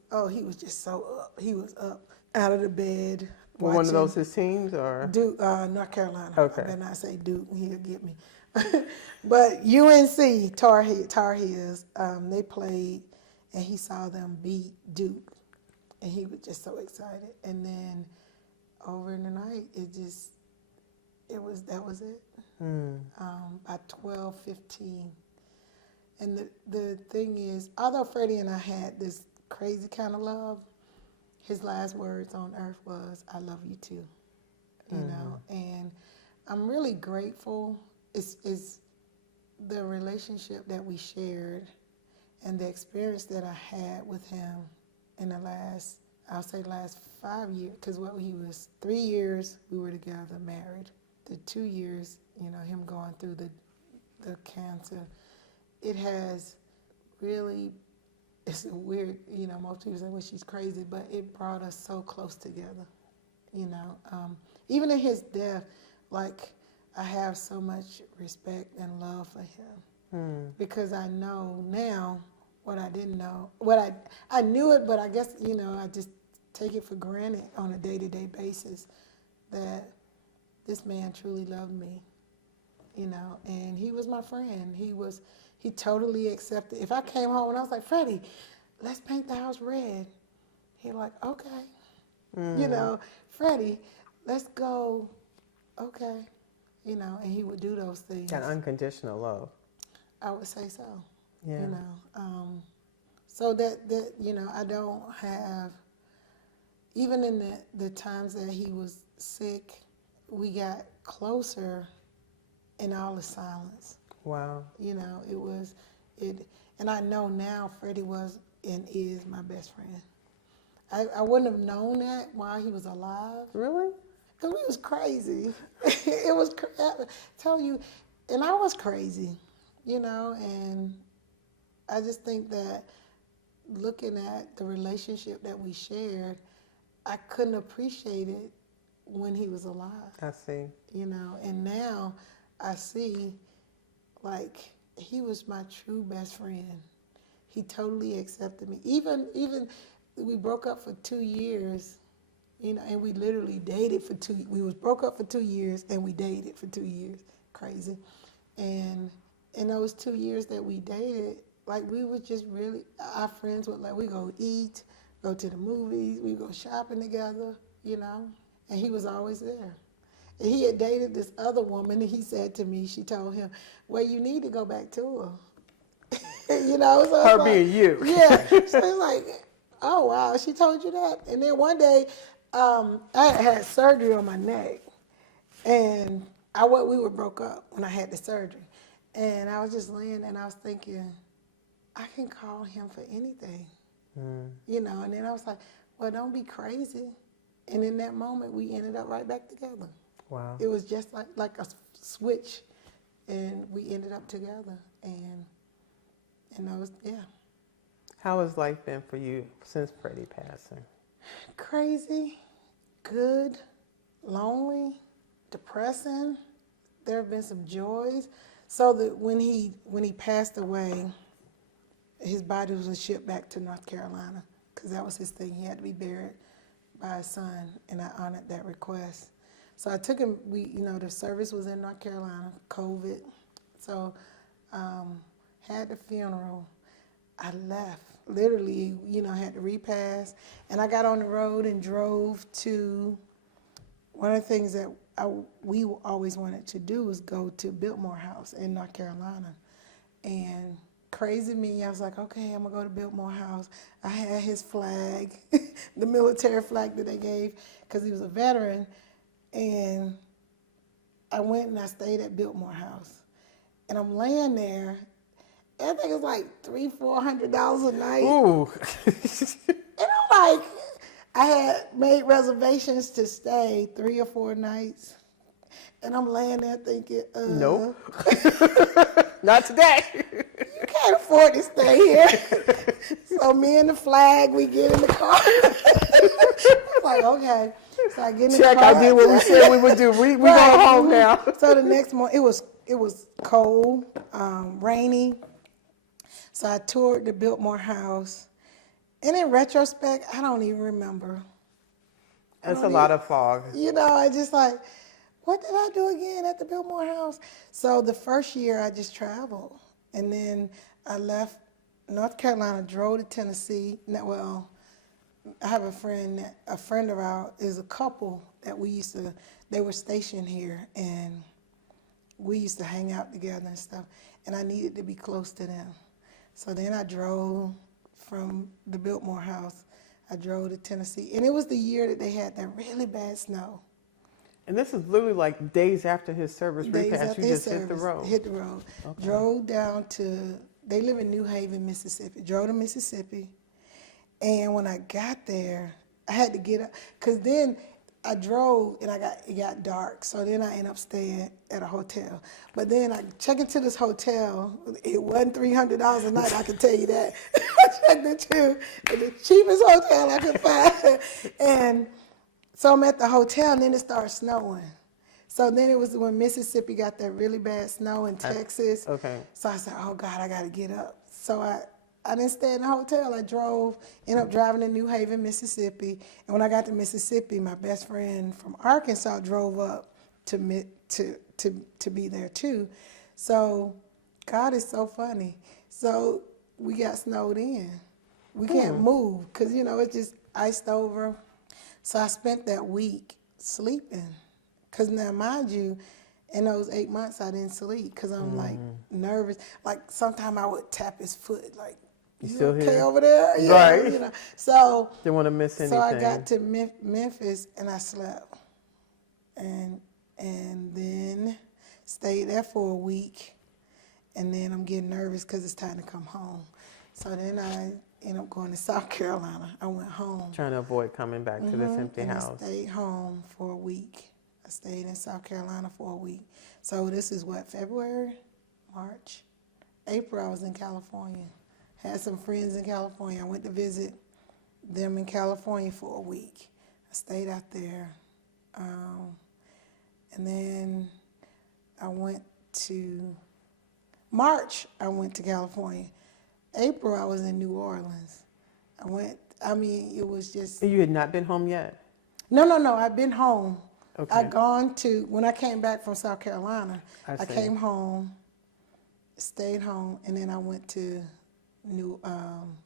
just so up. He was up out of the bed. Were one of those his teams, or Duke, North Carolina. Okay. I better not say Duke, he'll get me. But UNC, Tar Heels, they played, and he saw them beat Duke, and he was just so excited. And then over in the night, that was it. By 12:15. And the thing is, although Freddie and I had this crazy kind of love, his last words on earth was, I love you too. And I'm really grateful. It's the relationship that we shared and the experience that I had with him in the last 5 years, because he was 3 years we were together, married. The 2 years, him going through the cancer, it has really, it's weird, most people say, well, she's crazy, but it brought us so close together, even in his death, like, I have so much respect and love for him because I know now what I didn't know. I knew it, but I guess, I just take it for granted on a day-to-day basis that this man truly loved me, and he was my friend. He totally accepted. If I came home and I was like, Freddie, let's paint the house red. He like, okay. Freddie, let's go, okay. And he would do those things. That unconditional love. I would say so. Yeah. So that you know, I don't have, even in the times that he was sick, we got closer in all the silence. Wow. You know, and I know now Freddie was and is my best friend. I wouldn't have known that while he was alive. Really? Because we was crazy. It was, tell you, and I was crazy, you know, and I just think that looking at the relationship that we shared, I couldn't appreciate it when he was alive. I see. You know, and now I see, like, he was my true best friend. He totally accepted me. Even we broke up for 2 years, you know, and we literally dated for we was broke up for 2 years and we dated for 2 years. Crazy. And in those 2 years that we dated, like, we was just really, our friends would, like, we go eat, go to the movies, we go shopping together, you know, and he was always there. And he had dated this other woman, and he said to me, she told him, well, you need to go back to her. You know, so Her it's being you. Yeah. So it's like, oh, wow, she told you that? And then one day, I had surgery on my neck, and we were broke up when I had the surgery. And I was just laying there, and I was thinking, I can call him for anything, you know. And then I was like, well, don't be crazy. And in that moment, we ended up right back together. Wow. It was just like a switch, and we ended up together. And I was, yeah. How has life been for you since Freddie passing? Crazy, good, lonely, depressing. There have been some joys. So that when he passed away, his body was shipped back to North Carolina because that was his thing. He had to be buried by his son, and I honored that request. So I took him. The service was in North Carolina, COVID. So had the funeral. I left. Literally, had to repass. And I got on the road and drove to, one of the things that we always wanted to do was go to Biltmore House in North Carolina. And crazy me, I was like, okay, I'm going to go to Biltmore House. I had his flag, the military flag that they gave, because he was a veteran. And I went and I stayed at Biltmore House. And I'm laying there. I think it's like $300-400 a night. Ooh. And I'm like, I had made reservations to stay 3 or 4 nights. And I'm laying there thinking, Nope. Not today. You can't afford to stay here. So me and the flag, we get in the car. I'm like, okay. So I get in the car. I did what we said we would do. We Right. going home now. So the next morning, it was cold, rainy. So I toured the Biltmore House. And in retrospect, I don't even remember. That's a lot of fog. I just like, what did I do again at the Biltmore House? So the first year I just traveled. And then I left North Carolina, drove to Tennessee. Well, I have a friend of ours is a couple that they were stationed here, and we used to hang out together and stuff. And I needed to be close to them. So then I drove from the Biltmore House. I drove to Tennessee. And it was the year that they had that really bad snow. And this is literally like days after his service repassed. You just hit the road. Hit the road. Okay. Drove down to, they live in New Haven, Mississippi. Drove to Mississippi. And when I got there, I had to get up. Because then I drove and it got dark. So then I ended up staying at a hotel. But then I checked into this hotel. It wasn't $300 a night, I can tell you that. I checked into the cheapest hotel I could find. And so I'm at the hotel, and then it started snowing. So then it was when Mississippi got that really bad snow in Texas. Okay. So I said, oh, God, I got to get up. So I didn't stay in the hotel. I ended up driving to New Haven, Mississippi. And when I got to Mississippi, my best friend from Arkansas drove up to be there too. So God is so funny. So we got snowed in. We can't move because, it's just iced over. So I spent that week sleeping. Because now, mind you, in those 8 months, I didn't sleep because I'm like nervous. Like sometimes I would tap his foot, like, You still okay here? over there? Yeah, Right. you know. So Didn't want to miss anything. So I got to Memphis and I slept, and then stayed there for a week, and then I'm getting nervous because it's time to come home. So then I ended up going to South Carolina. I went home. Trying to avoid coming back to this empty and house. I stayed home for a week. I stayed in South Carolina for a week. So this is what, February, March, April I was in California. Had some friends in California. I went to visit them in California for a week. I stayed out there. And then I went to March, I went to California. April, I was in New Orleans. It was just... You had not been home yet? No, I've been home. Okay. When I came back from South Carolina, I see. came home, stayed home, and then I went to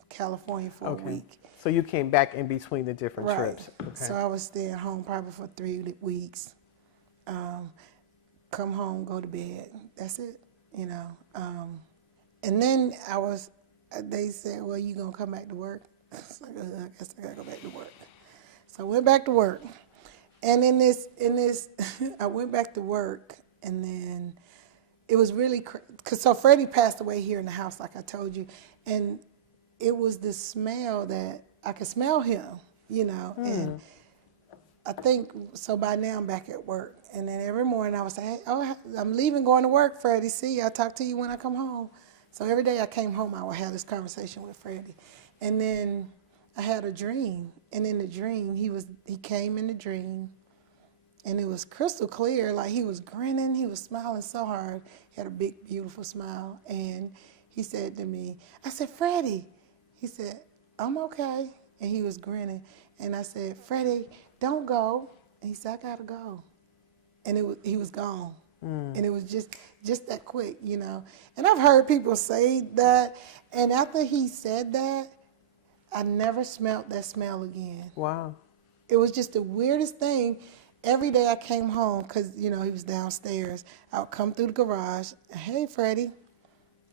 California for a week. So you came back in between the different Right. trips. Okay. So I was staying home probably for 3 weeks. Come home, go to bed. That's it, you know. And then they said, well, you gonna come back to work? I was like, I guess I gotta go back to work. So I went back to work. And in this, I went back to work, and then it was really, so Freddie passed away here in the house, like I told you, and it was the smell that I could smell him, you know, and I think, so by now I'm back at work, and then every morning I would say, hey, I'm leaving, going to work, Freddie, see, I'll talk to you when I come home. So every day I came home, I would have this conversation with Freddie, and then I had a dream, and in the dream, he came in the dream, and it was crystal clear, like he was grinning, he was smiling so hard, he had a big, beautiful smile, and he said to me, I said, Freddie, he said, I'm okay, and he was grinning, and I said, Freddie, don't go, and he said, I gotta go, and he was gone, and it was just that quick, you know, and I've heard people say that, and after he said that, I never smelled that smell again. Wow. It was just the weirdest thing. Every day I came home, because, you know, he was downstairs. I would come through the garage, hey, Freddie,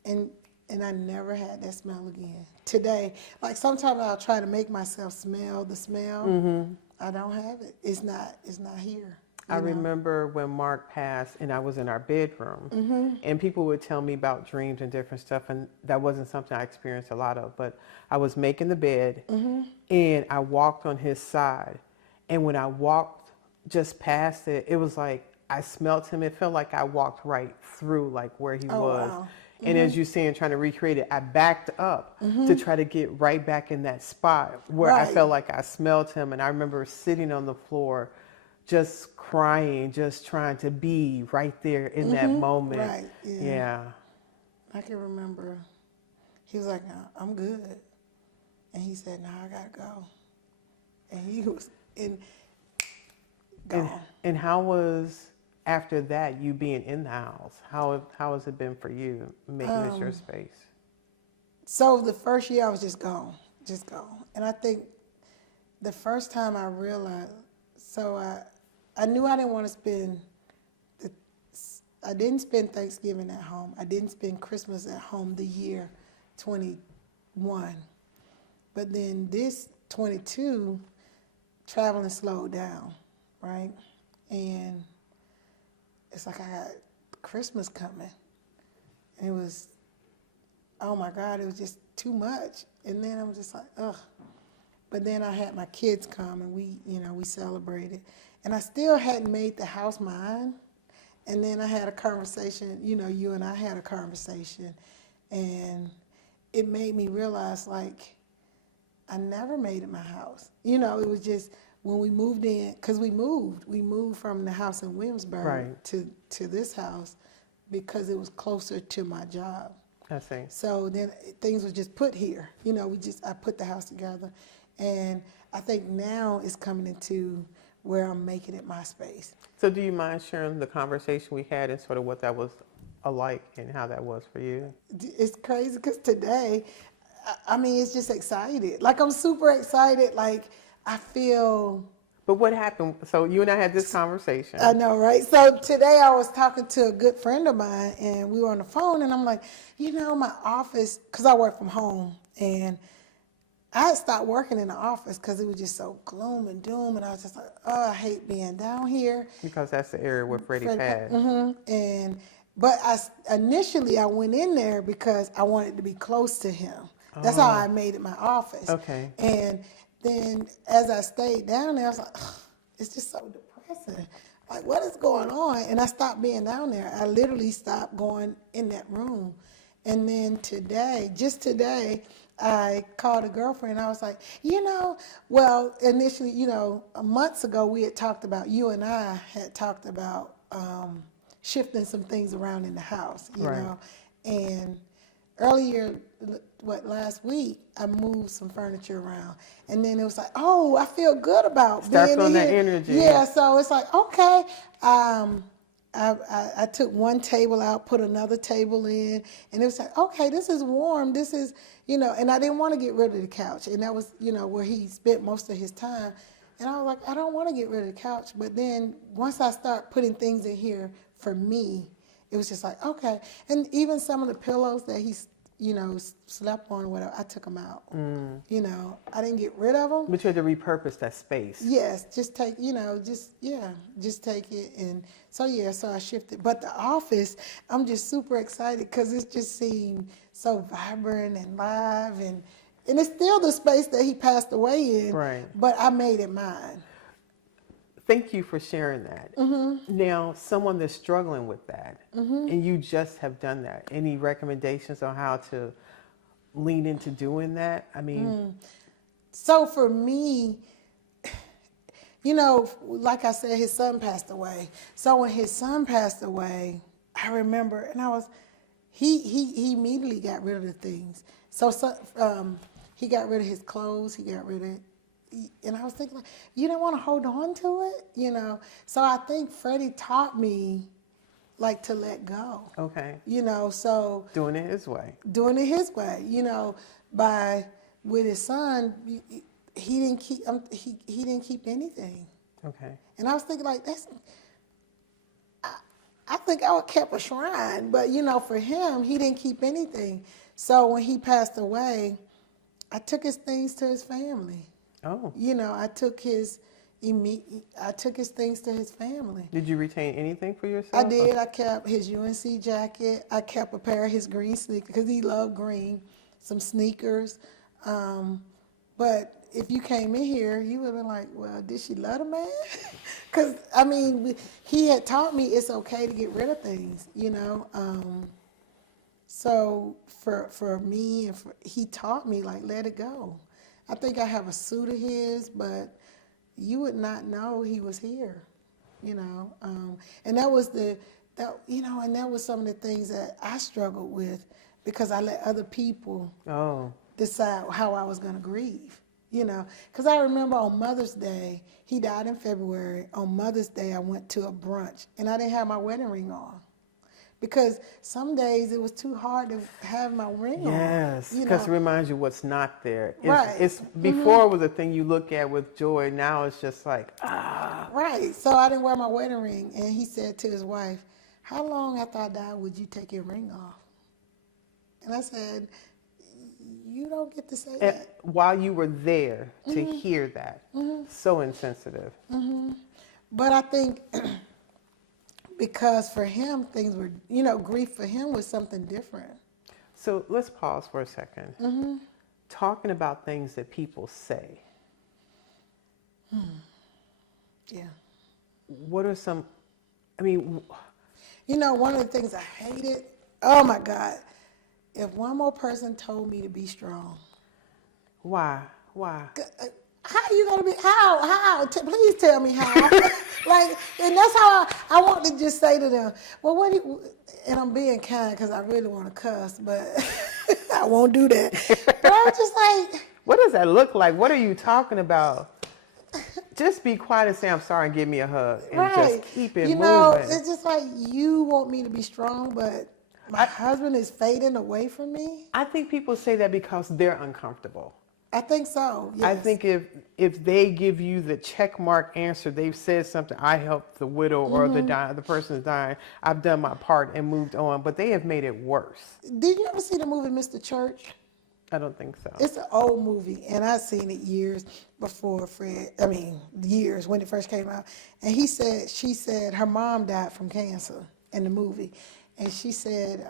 and I never had that smell again. Today, like sometimes I'll try to make myself smell the smell. I don't have it. It's not here. I remember when Mark passed and I was in our bedroom and people would tell me about dreams and different stuff, and that wasn't something I experienced a lot of, but I was making the bed and I walked on his side, and when I walked just past it, it was like I smelt him. It felt like I walked right through like where he was. Wow. And as you're saying, trying to recreate it, I backed up to try to get right back in that spot where I felt like I smelled him. And I remember sitting on the floor just crying, just trying to be right there in that moment. Right, Yeah. I can remember. He was like, no, I'm good. And he said, no, I gotta go. And he was gone. And how was, after that, you being in the house? How has it been for you, making this your space? So the first year I was just gone. And I think the first time I realized, so I knew I didn't want to spend, I didn't spend Thanksgiving at home. I didn't spend Christmas at home the year 21. But then this 22, traveling slowed down, right? And it's like I got Christmas coming. And it was, oh my God, it was just too much. And then I was just like, ugh. But then I had my kids come and we celebrated. And I still hadn't made the house mine. And then I had a conversation, you and I had a conversation. And it made me realize, like, I never made it my house. It was just when we moved in, because we moved from the house in Williamsburg to this house because it was closer to my job. I see. So then things were just put here. I put the house together. And I think now it's coming into where I'm making it my space. So do you mind sharing the conversation we had and sort of what that was alike and how that was for you? It's crazy because today, it's just excited. Like, I'm super excited. Like, I feel... But what happened? So you and I had this conversation. I know, right? So today I was talking to a good friend of mine, and we were on the phone, and I'm like, my office, because I work from home, and I had stopped working in the office because it was just so gloom and doom, and I was just like, oh, I hate being down here. Because that's the area where Freddie passed. But initially I went in there because I wanted to be close to him. That's how I made it my office. Okay. And then as I stayed down there, I was like, ugh, it's just so depressing. Like, what is going on? And I stopped being down there. I literally stopped going in that room. And then just today, I called a girlfriend. I was like, initially, months ago, we had talked about, you and I had talked about shifting some things around in the house, you know. And earlier, last week, I moved some furniture around. And then it was like, oh, I feel good about being in that here. energy. Yeah, so it's like, okay. I took one table out, put another table in, and it was like, okay, this is warm. This is, and I didn't want to get rid of the couch. And that was, where he spent most of his time. And I was like, I don't want to get rid of the couch. But then once I start putting things in here for me, it was just like, okay. And even some of the pillows that he, slept on or whatever, I took them out. I didn't get rid of them. But you had to repurpose that space. Yes, just take, just take it. And so I shifted. But the office, I'm just super excited because it just seemed so vibrant and live. And it's still the space that he passed away in. Right. But I made it mine. Thank you for sharing that. Now, someone that's struggling with that, and you just have done that. Any recommendations on how to lean into doing that? I mean, so for me, like I said, his son passed away. So when his son passed away, I remember, and he immediately got rid of the things. So he got rid of his clothes. He got rid of. And I was thinking, like, you don't want to hold on to it, So I think Freddie taught me, like, to let go. Okay. So doing it his way. Doing it his way, with his son, he didn't keep anything. Okay. And I was thinking, like, I think I would kept a shrine, but for him, he didn't keep anything. So when he passed away, I took his things to his family. Oh. I took his things to his family. Did you retain anything for yourself? I did. I kept his UNC jacket. I kept a pair of his green sneakers because he loved green. Some sneakers. But if you came in here, you would have been like, well, did she love the man? Because, he had taught me it's okay to get rid of things, So for me, he taught me, like, let it go. I think I have a suit of his, but you would not know he was here, And that was and that was some of the things that I struggled with because I let other people decide how I was going to grieve, Because I remember on Mother's Day, he died in February. On Mother's Day, I went to a brunch, and I didn't have my wedding ring on. Because some days it was too hard to have my ring on. Yes, because it reminds you what's not there. Right. It's before it was a thing you look at with joy. Now it's just like, Right. So I didn't wear my wedding ring. And he said to his wife, how long after I die would you take your ring off? And I said, you don't get to say that. While you were there to hear that. So insensitive. But I think... because for him, things were, grief for him was something different. So let's pause for a second. Talking about things that people say. Yeah. What are some, one of the things I hated, oh my God, if one more person told me to be strong. Why? How are you gonna be? How? Please tell me how. And that's how I want to just say to them. Well, and I'm being kind because I really want to cuss, but I won't do that. But I was just like, what does that look like? What are you talking about? Just be quiet and say I'm sorry and give me a hug and just keep it moving. It's just like you want me to be strong, but my husband is fading away from me. I think people say that because they're uncomfortable. I think so. Yes. I think if they give you the check mark answer, they've said something. I helped the widow or the person is dying. I've done my part and moved on. But they have made it worse. Did you ever see the movie Mr. Church? I don't think so. It's an old movie, and I've seen it years before years when it first came out. And she said her mom died from cancer in the movie. And she said,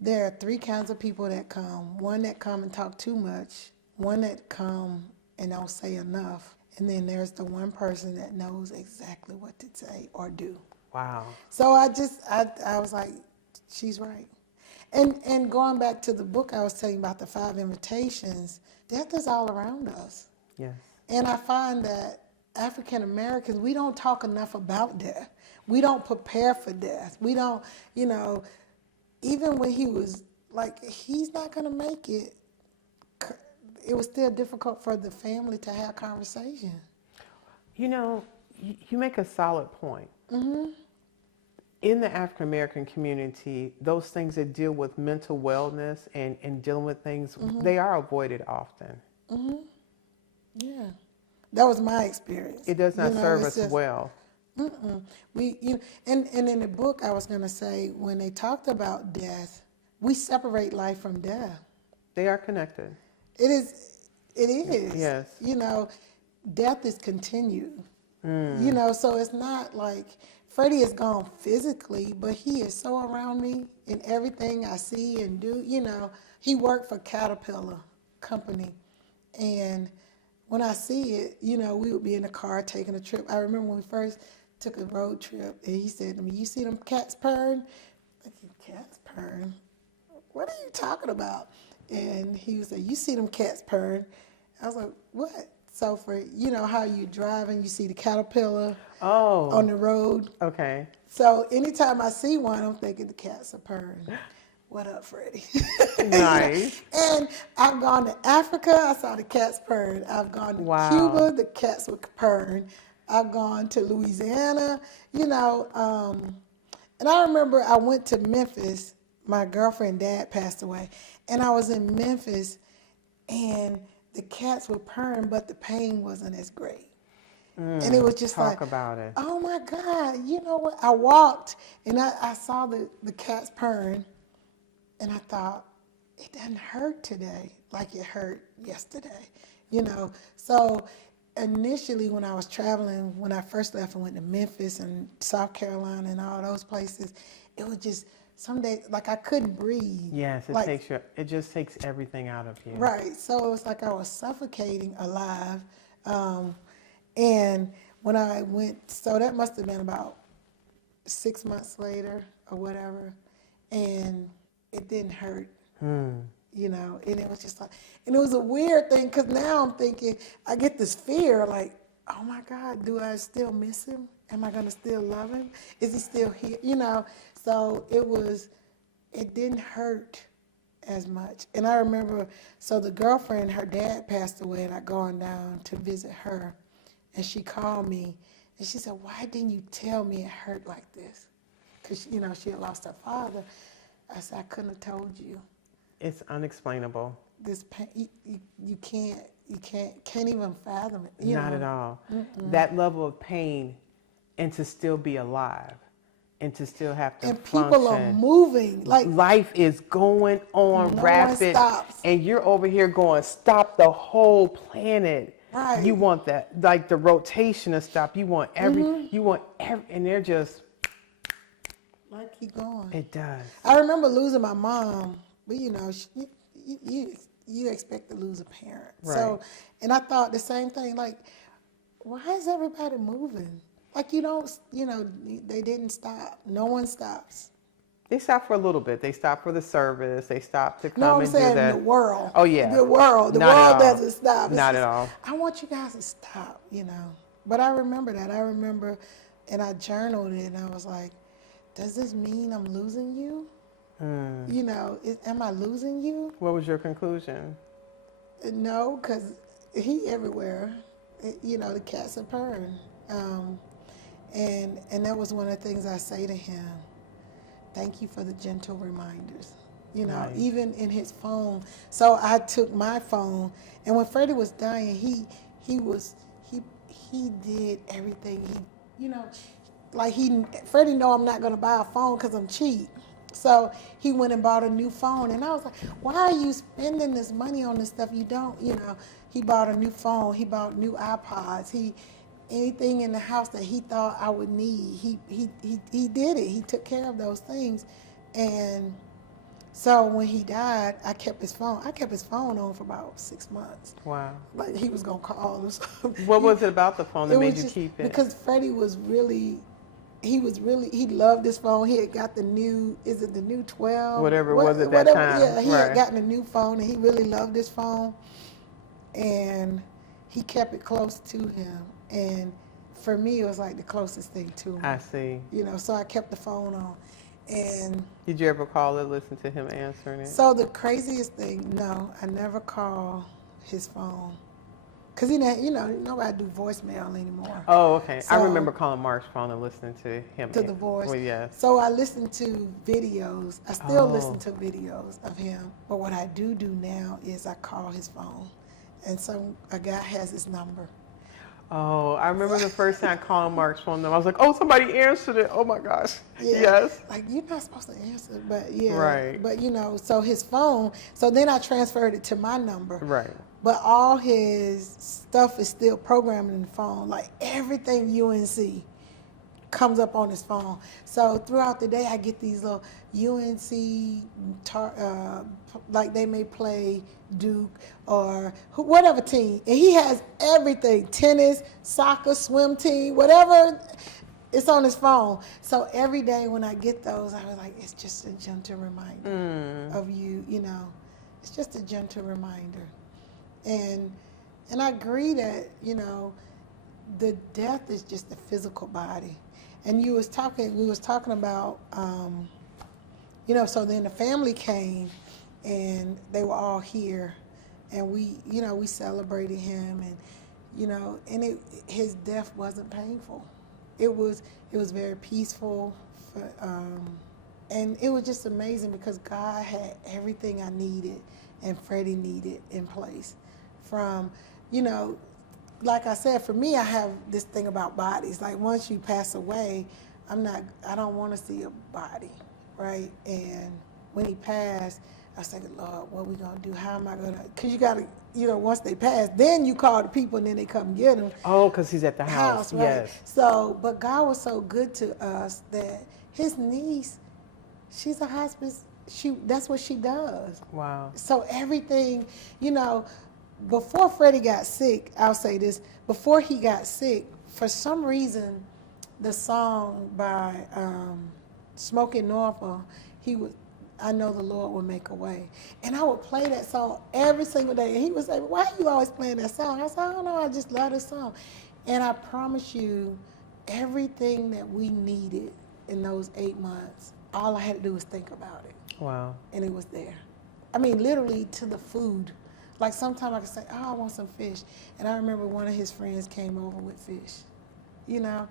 there are 3 kinds of people that come. One that come and talk too much, one that come and don't say enough, and then there's the one person that knows exactly what to say or do. Wow. So I was like, she's right. And going back to the book I was telling you about, the 5 invitations, death is all around us. Yes. And I find that African Americans, we don't talk enough about death. We don't prepare for death. We don't, even when he was like, he's not going to make it, it was still difficult for the family to have conversation. You make a solid point. Mm-hmm. In the African American community, those things that deal with mental wellness and dealing with things, they are avoided often. Mm-hmm. Yeah. That was my experience. It does not serve us well. And in the book, I was going to say, when they talked about death, we separate life from death. They are connected. It is. Yes. Death is continued. So it's not like Freddie is gone physically, but he is so around me in everything I see and do. He worked for Caterpillar Company, and when I see it, we would be in the car taking a trip. I remember when we first took a road trip, and he said to me, "You see them cats purring?" I said, "Cats purring? What are you talking about?" And he was like, "You see them cats purring?" I was like, "What?" So for, how you drive and you see the Caterpillar on the road. Okay. So anytime I see one, I'm thinking the cats are purring. What up, Freddie? Nice. And I've gone to Africa, I saw the cats purring. I've gone to Cuba, the cats were purring. I've gone to Louisiana, and I remember I went to Memphis. My girlfriend dad passed away, and I was in Memphis, and the cats were purring, but the pain wasn't as great. And it was just talk about it. Oh my God, you know what? I walked, and I saw the cats purring, and I thought, it doesn't hurt today like it hurt yesterday, So initially when I was traveling, when I first left and went to Memphis and South Carolina and all those places, it was just some days, like I couldn't breathe. Yes, it just takes everything out of you. Right, so it was like I was suffocating alive. And when I went, so that must have been about 6 months later or whatever, and it didn't hurt. And it was just like, and it was a weird thing, because now I'm thinking, I get this fear, like, oh my God, do I still miss him? Am I going to still love him? Is he still here? So it didn't hurt as much. And I remember, so the girlfriend, her dad passed away, and I'd gone down to visit her, and she called me, and she said, "Why didn't you tell me it hurt like this?" Because, she had lost her father. I said, "I couldn't have told you." It's unexplainable. This pain, you can't even fathom it. Not at all. That level of pain, and to still be alive, and to still have to and function. people are moving. Like life is going on rapid, one stops. And you're over here going, stop the whole planet. Right. You want that, like the rotation to stop. You want every, and they're just. Like keep going. It does. I remember losing my mom, but you expect to lose a parent. Right. So, and I thought the same thing, like, why is everybody moving? Like they didn't stop. No one stops. They stop for a little bit. They stop for the service. They stop to come No, I'm and saying do that. the world. Oh yeah. The world doesn't stop. Not at all. I want you guys to stop, But I remember that. And I journaled it, and I was like, does this mean I'm losing you? Am I losing you? What was your conclusion? No, because he everywhere. The cats are purring. And that was one of the things I say to him. Thank you for the gentle reminders. you know, Nice. even in his phone. So I took my phone, and when Freddie was dying, he did everything. He, you know, like Freddie know I'm not gonna buy a phone because I'm cheap. So he went and bought a new phone, and I was like, why are you spending this money on this stuff you don't, you know? He bought a new phone, he bought new iPods, anything in the house that he thought I would need, he did it. He took care of those things. And so when he died, I kept his phone. I kept his phone on for about 6 months. Wow. Like he was gonna call or something. What was it about the phone that made you just keep it? Because Freddie was really, he loved this phone. He had got the new, is it the new 12? Whatever it was at that time. Yeah, he Right. had gotten a new phone, and he really loved this phone. And he kept it close to him. And for me, it was like the closest thing to him. I see. You know, so I kept the phone on. And Did you ever call it, listen to him answering it? so the craziest thing, no, I never call his phone. Because, you know, nobody do voicemail anymore. Oh, okay. I So- remember calling Mark's phone and listening to him. To the voice. Well, yes. So I listen to videos. I still Oh. listen to videos of him. But what I do now is I call his phone. And so a guy has his number. Oh, I remember the first time calling Mark's phone. I was like, oh, somebody answered it. Oh, my gosh. Yeah. Yes. Like, you're not supposed to answer, but yeah. Right. But, you know, so his phone, so then I transferred it to my number. Right. But all his stuff is still programmed in the phone. Like everything UNC comes up on his phone. So throughout the day, I get these little UNC, like they may play Duke or whatever team. And he has everything, tennis, soccer, swim team, whatever, it's on his phone. So every day when I get those, I was like, it's just a gentle reminder of you, you know. It's just a gentle reminder. And I agree that, you know, the death is just the physical body. And we was talking about, you know, so then the family came and they were all here, and we, you know, we celebrated him, and, you know, and his death wasn't painful. It was very peaceful, and it was just amazing because God had everything I needed and Freddie needed in place. From, you know, like I said, for me, I have this thing about bodies. Like once you pass away, I don't want to see a body, right? And when he passed, I was thinking, Lord, what are we going to do? How am I going to, because you got to, you know, once they pass, then you call the people and then they come get him. Oh, because he's at the house. Right? Yes. So, but God was so good to us that his niece, she's a hospice, that's what she does. Wow. So everything, you know, before Freddie got sick, I'll say this, before he got sick, for some reason, the song by Smokey Norfolk, I know the Lord will make a way. And I would play that song every single day. And he would say, why are you always playing that song? I said, I don't know, I just love this song. And I promise you, everything that we needed in those 8 months, all I had to do was think about it. Wow. And it was there. I mean, literally to the food. Like sometimes I could say, oh, I want some fish. And I remember one of his friends came over with fish, you know.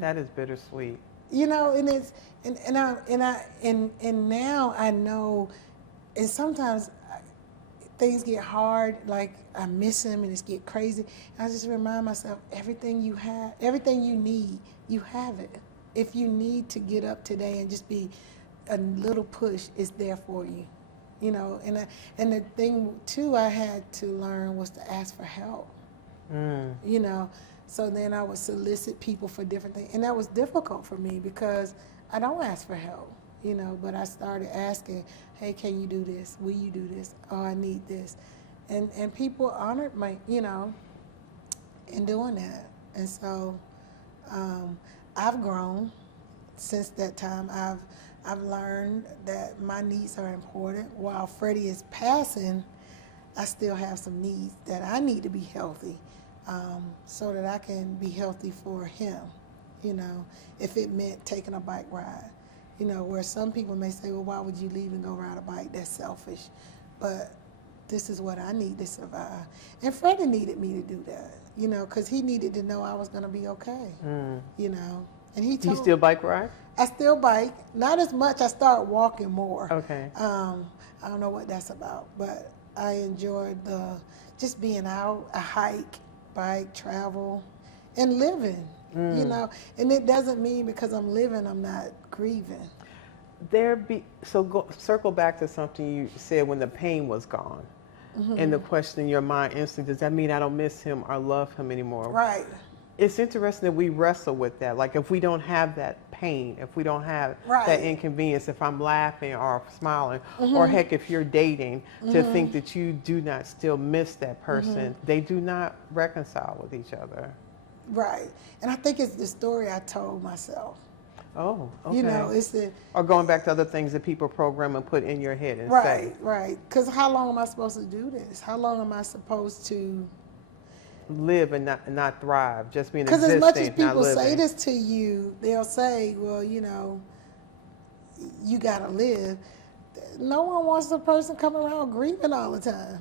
That is bittersweet. You know, and it's, and now I know, and sometimes things get hard, like I miss him and it's get crazy. And I just remind myself, everything you have, everything you need, you have it. If you need to get up today and just be a little push, it's there for you. You know, and the thing too I had to learn was to ask for help. You know, so then I would solicit people for different things, and that was difficult for me because I don't ask for help. You know, but I started asking, hey, can you do this? Will you do this? Oh, I need this, and people honored my, you know, in doing that, and so I've grown since that time. I've learned that my needs are important. While Freddie is passing, I still have some needs that I need to be healthy, so that I can be healthy for him, you know, if it meant taking a bike ride. You know, where some people may say, well, why would you leave and go ride a bike? That's selfish. But this is what I need to survive. And Freddie needed me to do that, you know, because he needed to know I was going to be okay, you know. And he Do you told still bike ride? I still bike, not as much. I start walking more. Okay. I don't know what that's about, but I enjoyed just being out, a hike, bike, travel, and living. You know, and it doesn't mean because I'm living, I'm not grieving. Circle back to something you said when the pain was gone. And the question in your mind instantly, does that mean I don't miss him or love him anymore? Right. It's interesting that we wrestle with that. Like if we don't have that pain, if we don't have that inconvenience, if I'm laughing or smiling, or heck, if you're dating, to think that you do not still miss that person, they do not reconcile with each other. Right. And I think it's the story I told myself. Oh, okay. You know, or going back to other things that people program and put in your head and say. Right. Because how long am I supposed to do this? How long am I supposed to live and not thrive, just being existing? Because as much as people say this to you, they'll say, well, you know, you got to live. No one wants a person coming around grieving all the time,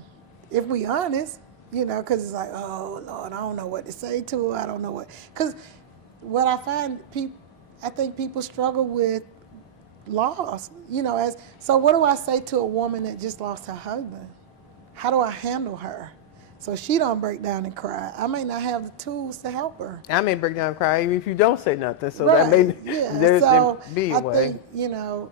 if we honest, you know, because it's like, oh, Lord, I don't know what to say to her. I don't know what. Because what I find, I think people struggle with loss, you know. So what do I say to a woman that just lost her husband? How do I handle her so she don't break down and cry? I may not have the tools to help her. I may break down and cry even if you don't say nothing. So that may there be a way. Think, you know,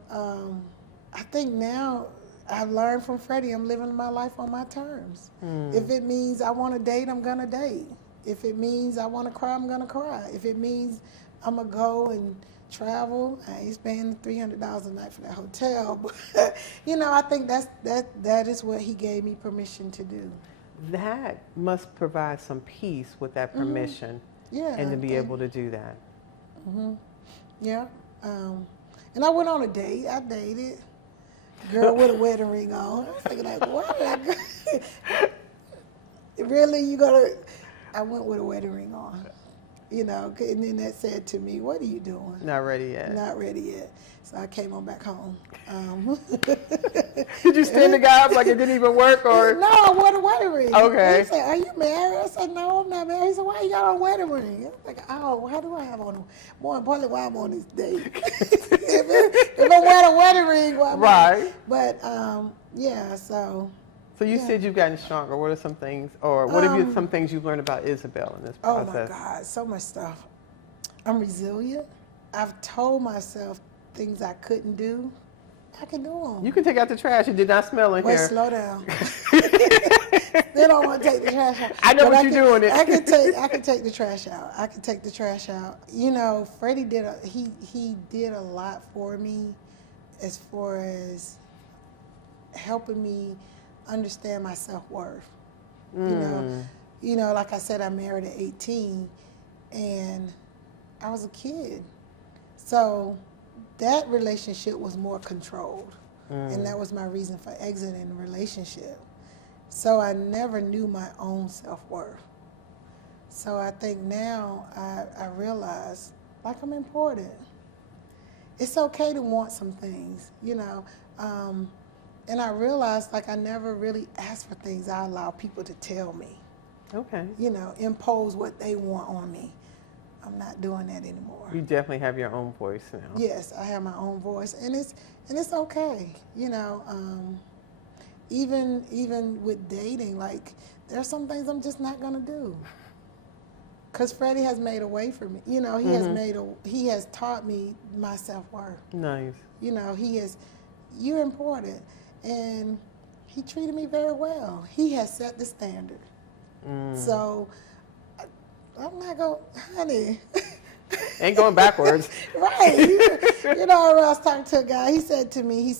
I think now I've learned from Freddie, I'm living my life on my terms. If it means I want to date, I'm going to date. If it means I want to cry, I'm going to cry. If it means I'm going to go and travel, I ain't spending $300 a night for that hotel. But, you know, I think that is what he gave me permission to do. That must provide some peace with that permission, and to be able to do that. Yeah. And I went on a date. I dated. Girl with a wedding ring on. I was thinking like, what? Really? You gonna? I went with a wedding ring on. You know, and then that said to me, what are you doing? Not ready yet. Not ready yet. So I came on back home. Did you stand the guy up like it didn't even work, or? No, I wore the wedding ring. Okay. He said, are you married? I said, no, I'm not married. He said, why you got a wedding ring? I was like, oh, why do I have on? More importantly, why I'm on this date? if I wear a wedding ring, why am I? But yeah, so. So you said you've gotten stronger. What are some things, or what have some things you've learned about Isabelle in this process? Oh my God, so much stuff. I'm resilient. I've told myself things I couldn't do. I can do them. You can take out the trash. It did not smell in here. Wait, slow down. They don't want to take the trash out. I know what you're doing. I can take the trash out. I can take the trash out. You know, Freddie he did a lot for me as far as helping me understand my self-worth. You know, like I said, I married at 18 and I was a kid. So that relationship was more controlled. And that was my reason for exiting the relationship. So I never knew my own self-worth. So I think now I realize, like, I'm important. It's okay to want some things, you know. And I realized, like, I never really asked for things. I allow people to tell me. Okay. You know, impose what they want on me. I'm not doing that anymore. You definitely have your own voice now. Yes, I have my own voice, and it's okay. You know, even with dating, like, there's some things I'm just not gonna do. Cause Freddie has made a way for me. You know, he has taught me my self-worth. Nice. You know, you're important, and he treated me very well. He has set the standard. So I'm not going, honey. Ain't going backwards. Right. You know, I was talking to a guy. He said to me,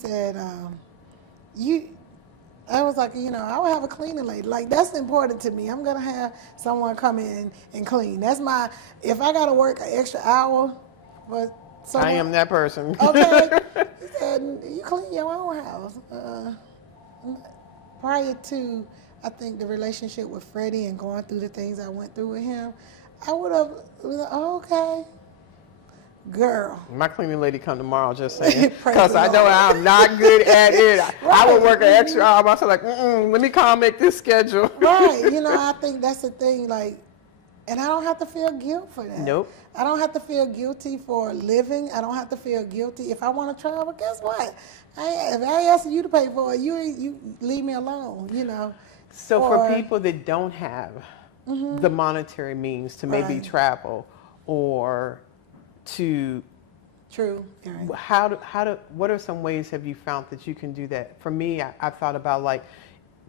I was like, you know, I would have a cleaning lady. Like, that's important to me. I'm going to have someone come in and clean. If I got to work an extra hour, but I am that person. Okay. He said, you clean your own house. Prior to, I think, the relationship with Freddie and going through the things I went through with him, I would have been like, oh, okay. Girl. My cleaning lady come tomorrow, just saying. Because I know I'm not good at it. Right. I would work an extra hour. I was like, let me make this schedule. Right. You know, I think that's the thing. Like, And I don't have to feel guilt for that. Nope. I don't have to feel guilty for living. I don't have to feel guilty. If I want to travel, guess what? If I ask you to pay for it, you leave me alone, you know. So for people that don't have the monetary means to maybe travel or to... True. Right. What are some ways have you found that you can do that? For me, I've thought about like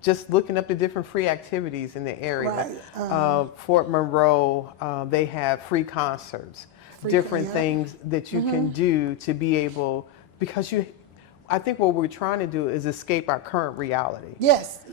just looking up the different free activities in the area. Right. Fort Monroe, they have free concerts, different things that you can do to be able, because I think what we're trying to do is escape our current reality. Yes.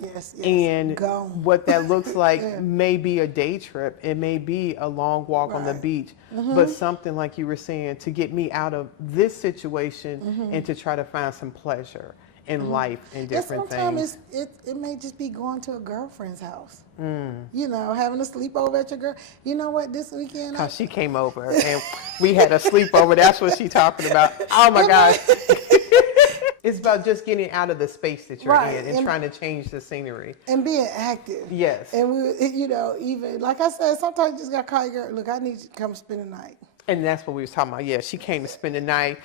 And what that looks like Yeah. may be a day trip. It may be a long walk on the beach, but something like you were saying to get me out of this situation and to try to find some pleasure in life and different things. Sometimes it may just be going to a girlfriend's house. You know, having a sleepover at your girl. You know what, this weekend... Because she came over and we had a sleepover. That's what she's talking about. Oh my gosh. It's about just getting out of the space that you're in and trying to change the scenery. And being active. Yes. And we, you know, even, like I said, sometimes you just got to call your girl, look, I need you to come spend the night. And that's what we was talking about. Yeah, she came to spend the night.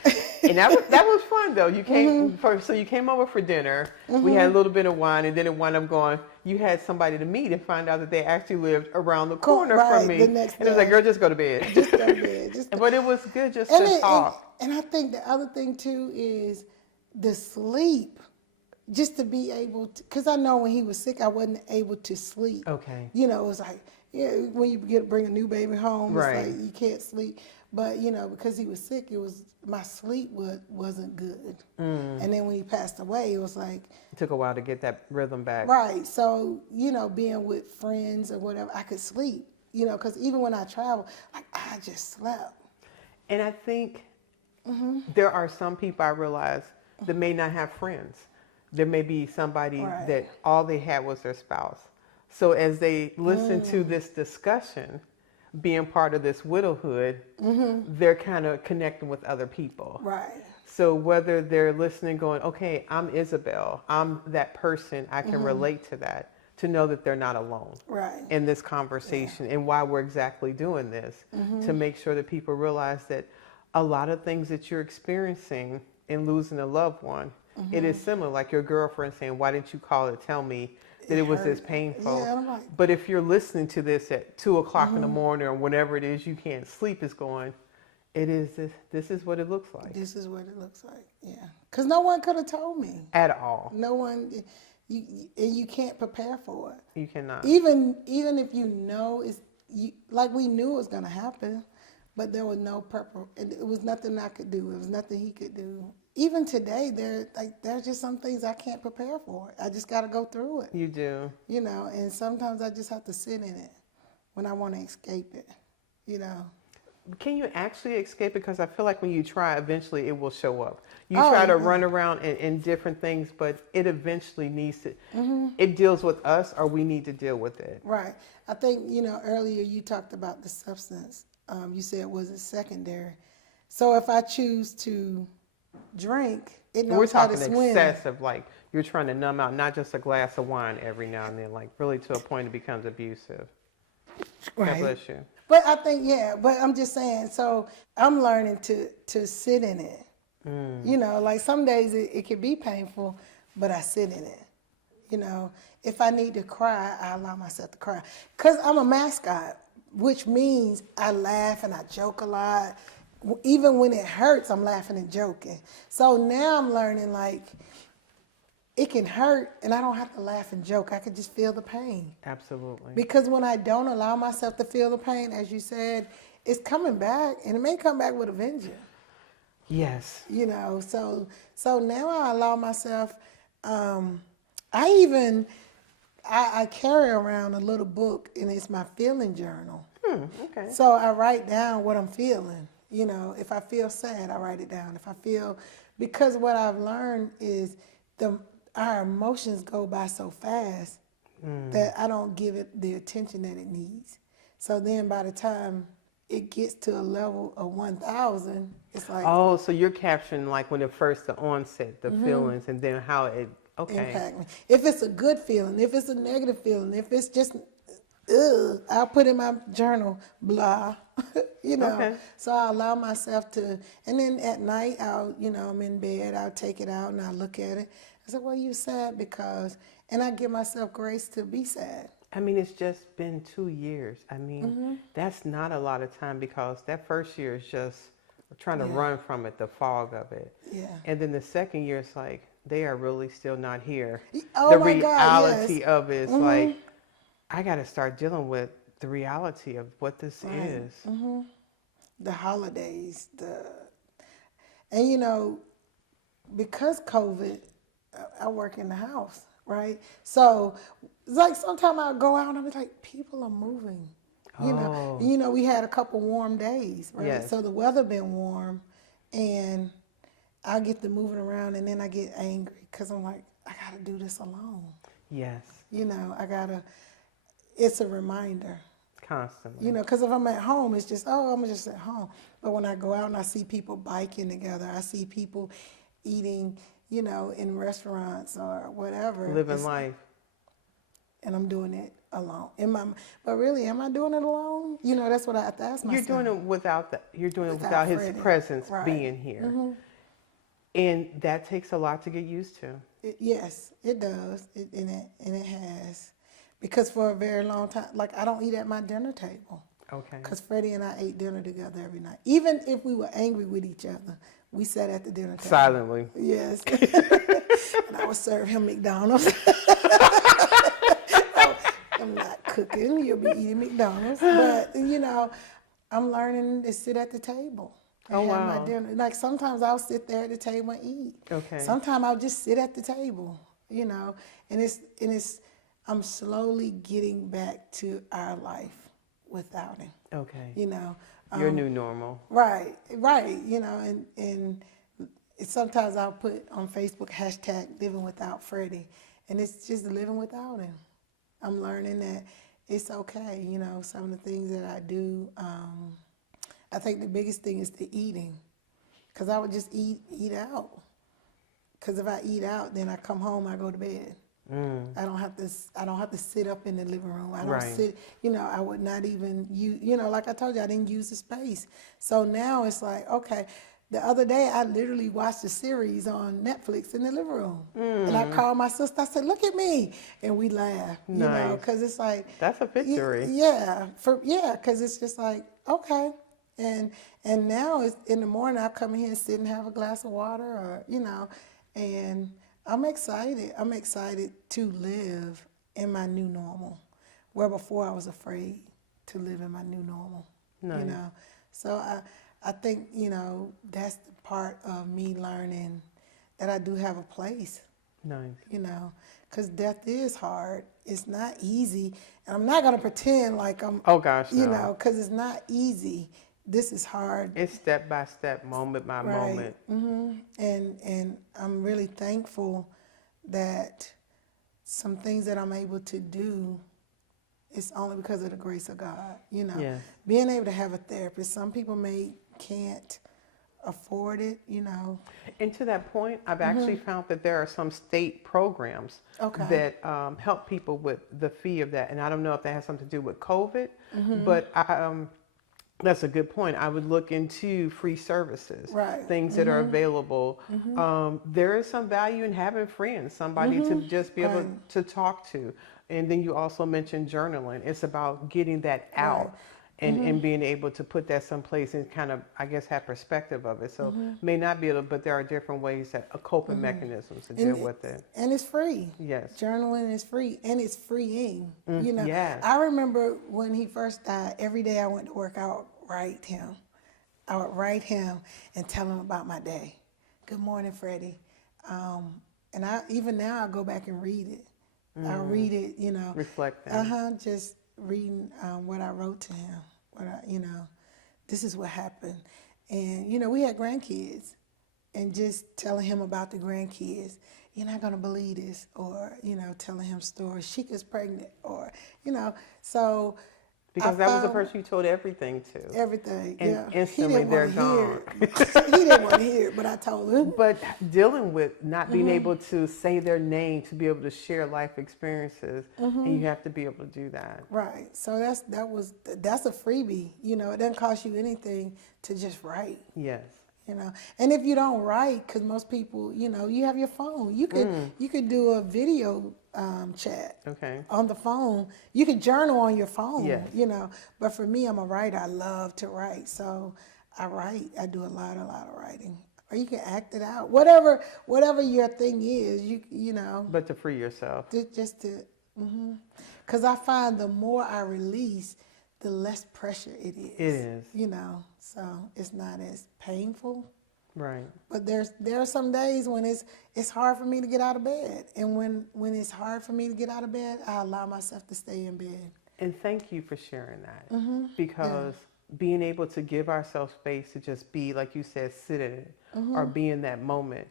And that was fun though. You came so you came over for dinner. We had a little bit of wine, and then it wound up going, you had somebody to meet and find out that they actually lived around the corner from me. And it was like, girl, just go to bed. Just go to bed. But it was good just to talk. And I think the other thing too is the sleep, just to be able to, because I know when he was sick, I wasn't able to sleep. Okay. You know, it was like, when you bring a new baby home, it's like you can't sleep. But, you know, because he was sick, my sleep wasn't good. And then when he passed away, it was like... It took a while to get that rhythm back. Right. So, you know, being with friends or whatever, I could sleep, you know, because even when I travel, like, I just slept. And I think there are some people I realize that may not have friends. There may be somebody that all they had was their spouse. So as they listen to this discussion, being part of this widowhood, they're kind of connecting with other people. Right. So whether they're listening going, okay, I'm Isabelle, I'm that person, I can relate to that, to know that they're not alone in this conversation and why we're exactly doing this, to make sure that people realize that a lot of things that you're experiencing in losing a loved one, it is similar, like your girlfriend saying, why didn't you call to tell me that it was this painful? Yeah, I'm like, but if you're listening to this at 2 o'clock in the morning or whenever it is you can't sleep, is going, it is this is what it looks like. This is what it looks like, yeah. Because no one could have told me. At all. No one, you can't prepare for it. You cannot. Even if you know, like we knew it was going to happen, but there was no purpose. It was nothing I could do. It was nothing he could do. Even today, there's just some things I can't prepare for. I just got to go through it. You do. You know, and sometimes I just have to sit in it when I want to escape it, you know. Can you actually escape it? Because I feel like when you try, eventually it will show up. You try to run around in different things, but it eventually needs to, it deals with us, or we need to deal with it. Right. I think, you know, earlier you talked about the substance. You said it wasn't secondary. So if I choose to drink, it knows how to swim. We're talking excessive, like you're trying to numb out, not just a glass of wine every now and then, like really to a point it becomes abusive. Right. God bless you. But I think, but I'm just saying, so I'm learning to sit in it. You know, like some days it can be painful, but I sit in it. You know, if I need to cry, I allow myself to cry. Because I'm a mascot, which means I laugh and I joke a lot. Even when it hurts, I'm laughing and joking. So now I'm learning, like, it can hurt and I don't have to laugh and joke. I can just feel the pain. Absolutely. Because when I don't allow myself to feel the pain, as you said, it's coming back, and it may come back with a vengeance. Yes. You know, so now I allow myself, I carry around a little book, and it's my feeling journal. Okay. So I write down what I'm feeling. You know, if I feel sad, I write it down. If I feel, because what I've learned is our emotions go by so fast that I don't give it the attention that it needs. So then by the time it gets to a level of 1,000, it's like... Oh, so you're capturing like when the onset, the feelings, and then how it, impact me. If it's a good feeling, if it's a negative feeling, if it's just I'll put in my journal, blah, Okay. So I allow myself to, and then at night, I'm in bed, I'll take it out and I'll look at it. I said, well, you sad because, and I give myself grace to be sad. I mean, it's just been 2 years. I mean, that's not a lot of time because that first year is just trying to run from it, the fog of it. Yeah. And then the second year, it's like they are really still not here. Oh The my God, reality yes. of it is like, I got to start dealing with the reality of what this Right. is. The holidays, and because COVID, I work in the house, right? So it's like sometimes I'll go out and I'll be like, people are moving. Oh. We had a couple warm days, right? Yes. So the weather been warm, and I get to moving around, and then I get angry because I'm like, I gotta do this alone. Yes. It's a reminder. Constantly. Because if I'm at home, it's just, I'm just at home. But when I go out and I see people biking together, I see people eating, in restaurants or whatever. Living life. And I'm doing it alone. But really, am I doing it alone? That's what I have to ask myself. You're doing it without Without his Freddie. presence Right. being here. And that takes a lot to get used to. Yes, it does. And it has. Because for a very long time, like I don't eat at my dinner table. Okay. Because Freddie and I ate dinner together every night. Even if we were angry with each other, we sat at the dinner table. Silently. Yes. And I would serve him McDonald's. I'm not cooking. You'll be eating McDonald's. But, I'm learning to sit at the table and have my dinner. Like sometimes I'll sit there at the table and eat. Okay. Sometimes I'll just sit at the table, and I'm slowly getting back to our life without him. Okay. Your new normal. Right. And sometimes I'll put on Facebook #living without Freddie, and it's just living without him. I'm learning that it's okay. Some of the things that I do. I think the biggest thing is the eating, because I would just eat out. Because if I eat out, then I come home, I go to bed. I don't have to sit up in the living room. I don't sit, I would not even use, like I told you, I didn't use the space. So now it's like, okay, the other day I literally watched a series on Netflix in the living room. And I called my sister, I said, look at me. And we laughed, because it's like. That's a victory. Because it's just like, okay. And now it's in the morning, I come in here and sit and have a glass of water or, and I'm excited. I'm excited to live in my new normal, where before I was afraid to live in my new normal. Nice. So I think that's the part of me learning that I do have a place. Nice. Because death is hard. It's not easy, and I'm not gonna pretend like I'm. Oh gosh, no. Because it's not easy. This is hard. It's step by step, moment by moment. And I'm really thankful that some things that I'm able to do, it's only because of the grace of God. Yes. Being able to have a therapist. Some people can't afford it. And to that point, I've actually found that there are some state programs that help people with the fee of that. And I don't know if that has something to do with COVID, but that's a good point. I would look into free services, things that are available. There is some value in having friends, somebody to just be able to talk to. And then you also mentioned journaling. It's about getting that out and being able to put that someplace and kind of, I guess, have perspective of it. So may not be able, but there are different ways that coping mechanisms to deal with it. And it's free. Yes. Journaling is free, and it's freeing. Yes. I remember when he first died, every day I went to work, I would write him. I would write him and tell him about my day. Good morning, Freddie. And even now I go back and read it. I read it, Reflect. Just reading what I wrote to him. This is what happened. And, we had grandkids, and just telling him about the grandkids. You're not going to believe this. Or, telling him stories. She gets pregnant. Or, so Because that was the person you told everything to. Everything, and yeah. instantly they're gone. He didn't want to hear it, but I told him. But dealing with not being able to say their name, to be able to share life experiences, and you have to be able to do that. Right. So that's a freebie. You know, it doesn't cost you anything to just write. Yes. You know, and if you don't write, because most people, you know, you have your phone. You could do a video chat. Okay. On the phone. You could journal on your phone. Yes. You know, but for me, I'm a writer. I love to write, so I write. I do a lot of writing. Or you can act it out. Whatever your thing is, you know. But to free yourself. Because I find the more I release, the less pressure it is. It is. You know, so it's not as painful. Right. But there are some days when it's hard for me to get out of bed. And when it's hard for me to get out of bed, I allow myself to stay in bed. And thank you for sharing that. Because being able to give ourselves space to just be, like you said, sit in it or be in that moment.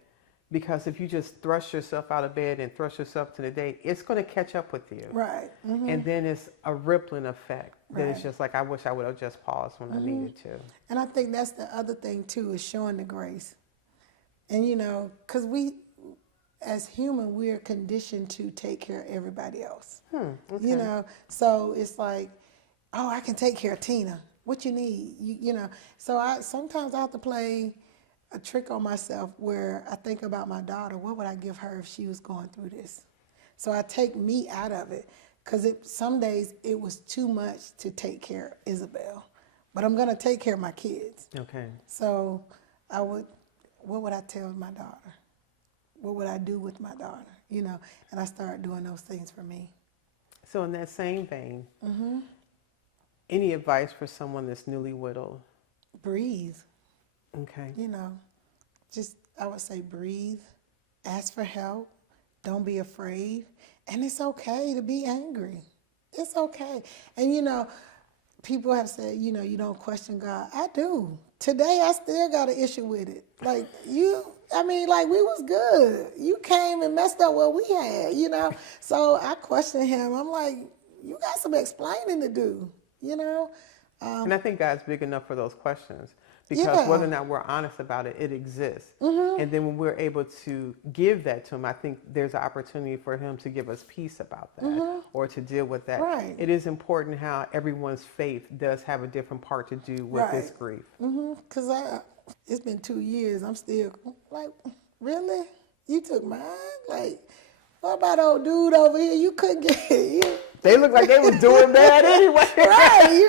Because if you just thrust yourself out of bed and thrust yourself to the day, it's going to catch up with you. Right. And then it's a rippling effect. Then it's just like, I wish I would have just paused when I needed to. And I think that's the other thing, too, is showing the grace. And, you know, because we, as human, we're conditioned to take care of everybody else. Okay. You know, so it's like, oh, I can take care of Tina. What you need? You know, so sometimes I have to play a trick on myself where I think about my daughter. What would I give her if she was going through this? So I take me out of it. Because some days it was too much to take care of Isabelle. But I'm going to take care of my kids. Okay. So what would I tell my daughter? What would I do with my daughter? You know, and I started doing those things for me. So in that same vein, any advice for someone that's newly widowed? Breathe. Okay. You know, just, I would say breathe, ask for help, don't be afraid. And it's okay to be angry. It's okay. And, you know, people have said, you know, you don't question God. I do. Today, I still got an issue with it. Like, we was good. You came and messed up what we had, you know. So I question him. I'm like, you got some explaining to do, you know. And I think God's big enough for those questions. Because whether or not we're honest about it, it exists. And then when we're able to give that to him, I think there's an opportunity for him to give us peace about that or to deal with that. Right. It is important how everyone's faith does have a different part to do with this grief. Because it's been 2 years. I'm still like, really? You took mine? Like, what about old dude over here? You couldn't get it. They look like they was doing bad anyway. Right, you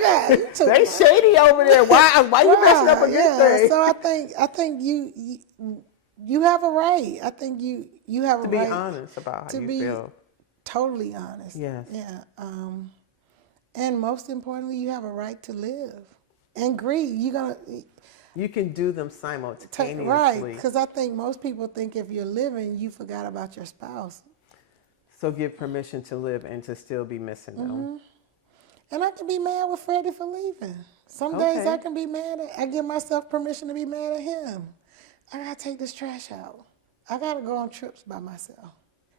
took they shady over there. Why you messing up a good thing? So I think you have a right. I think you have a right to be honest about how you feel. Totally honest. Yes. Yeah. And most importantly, you have a right to live and grieve. You can do them simultaneously. Right, because I think most people think if you're living, you forgot about your spouse. So give permission to live and to still be missing them. And I can be mad with Freddie for leaving. Some days I can be mad I give myself permission to be mad at him. I gotta take this trash out. I gotta go on trips by myself.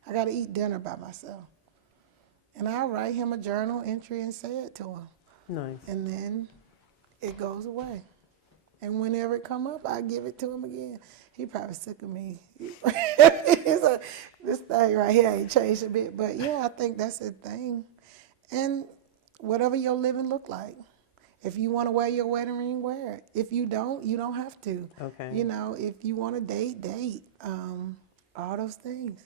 I gotta eat dinner by myself. And I'll write him a journal entry and say it to him. Nice. And then it goes away. And whenever it come up, I give it to him again. He probably sick of me. This thing right here ain't changed a bit. But yeah, I think that's the thing. And whatever your living look like. If you want to wear your wedding ring, wear it. If you don't, you don't have to. Okay. You know, if you want to date. All those things.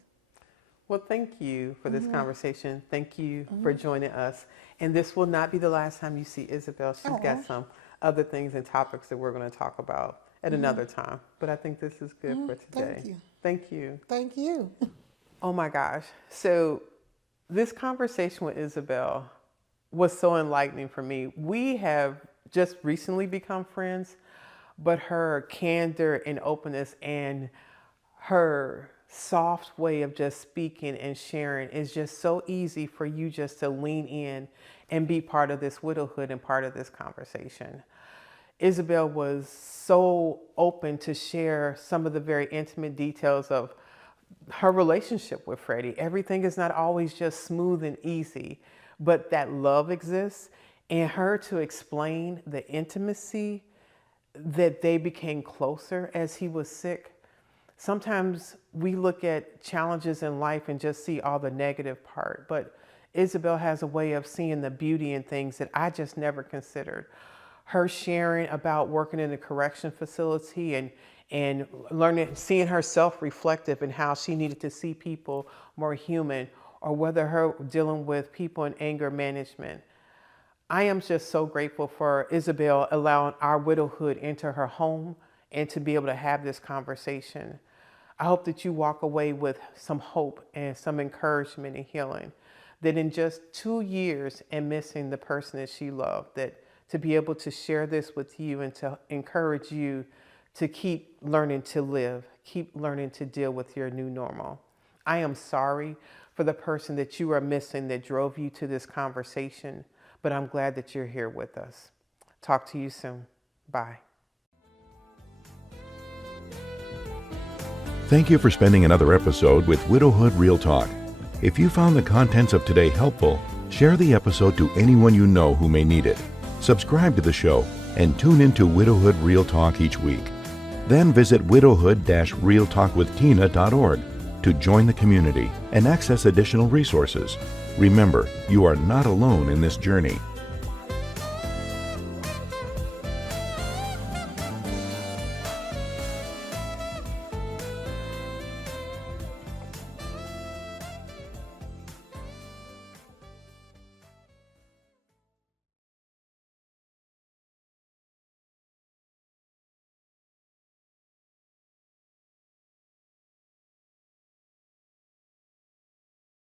Well, thank you for this conversation. Thank you for joining us. And this will not be the last time you see Isabelle. She's got some other things and topics that we're going to talk about at another time. But I think this is good for today. Thank you. Thank you. Thank you. Oh my gosh. So this conversation with Isabelle was so enlightening for me. We have just recently become friends, but her candor and openness and her soft way of just speaking and sharing is just so easy for you just to lean in and be part of this widowhood and part of this conversation. Isabelle was so open to share some of the very intimate details of her relationship with Freddie. Everything is not always just smooth and easy, but that love exists. And her to explain the intimacy that they became closer as he was sick. Sometimes we look at challenges in life and just see all the negative part, but Isabelle has a way of seeing the beauty in things that I just never considered. Her sharing about working in a correction facility and learning, seeing herself reflective in how she needed to see people more human, or whether her dealing with people in anger management. I am just so grateful for Isabelle allowing our widowhood into her home and to be able to have this conversation. I hope that you walk away with some hope and some encouragement and healing, that in just 2 years and missing the person that she loved, that to be able to share this with you and to encourage you to keep learning to live, keep learning to deal with your new normal. I am sorry for the person that you are missing that drove you to this conversation, but I'm glad that you're here with us. Talk to you soon. Bye. Thank you for spending another episode with Widowhood Real Talk. If you found the contents of today helpful, share the episode to anyone you know who may need it. Subscribe to the show and tune into Widowhood Real Talk each week. Then visit widowhood-realtalkwithtina.org to join the community and access additional resources. Remember, you are not alone in this journey.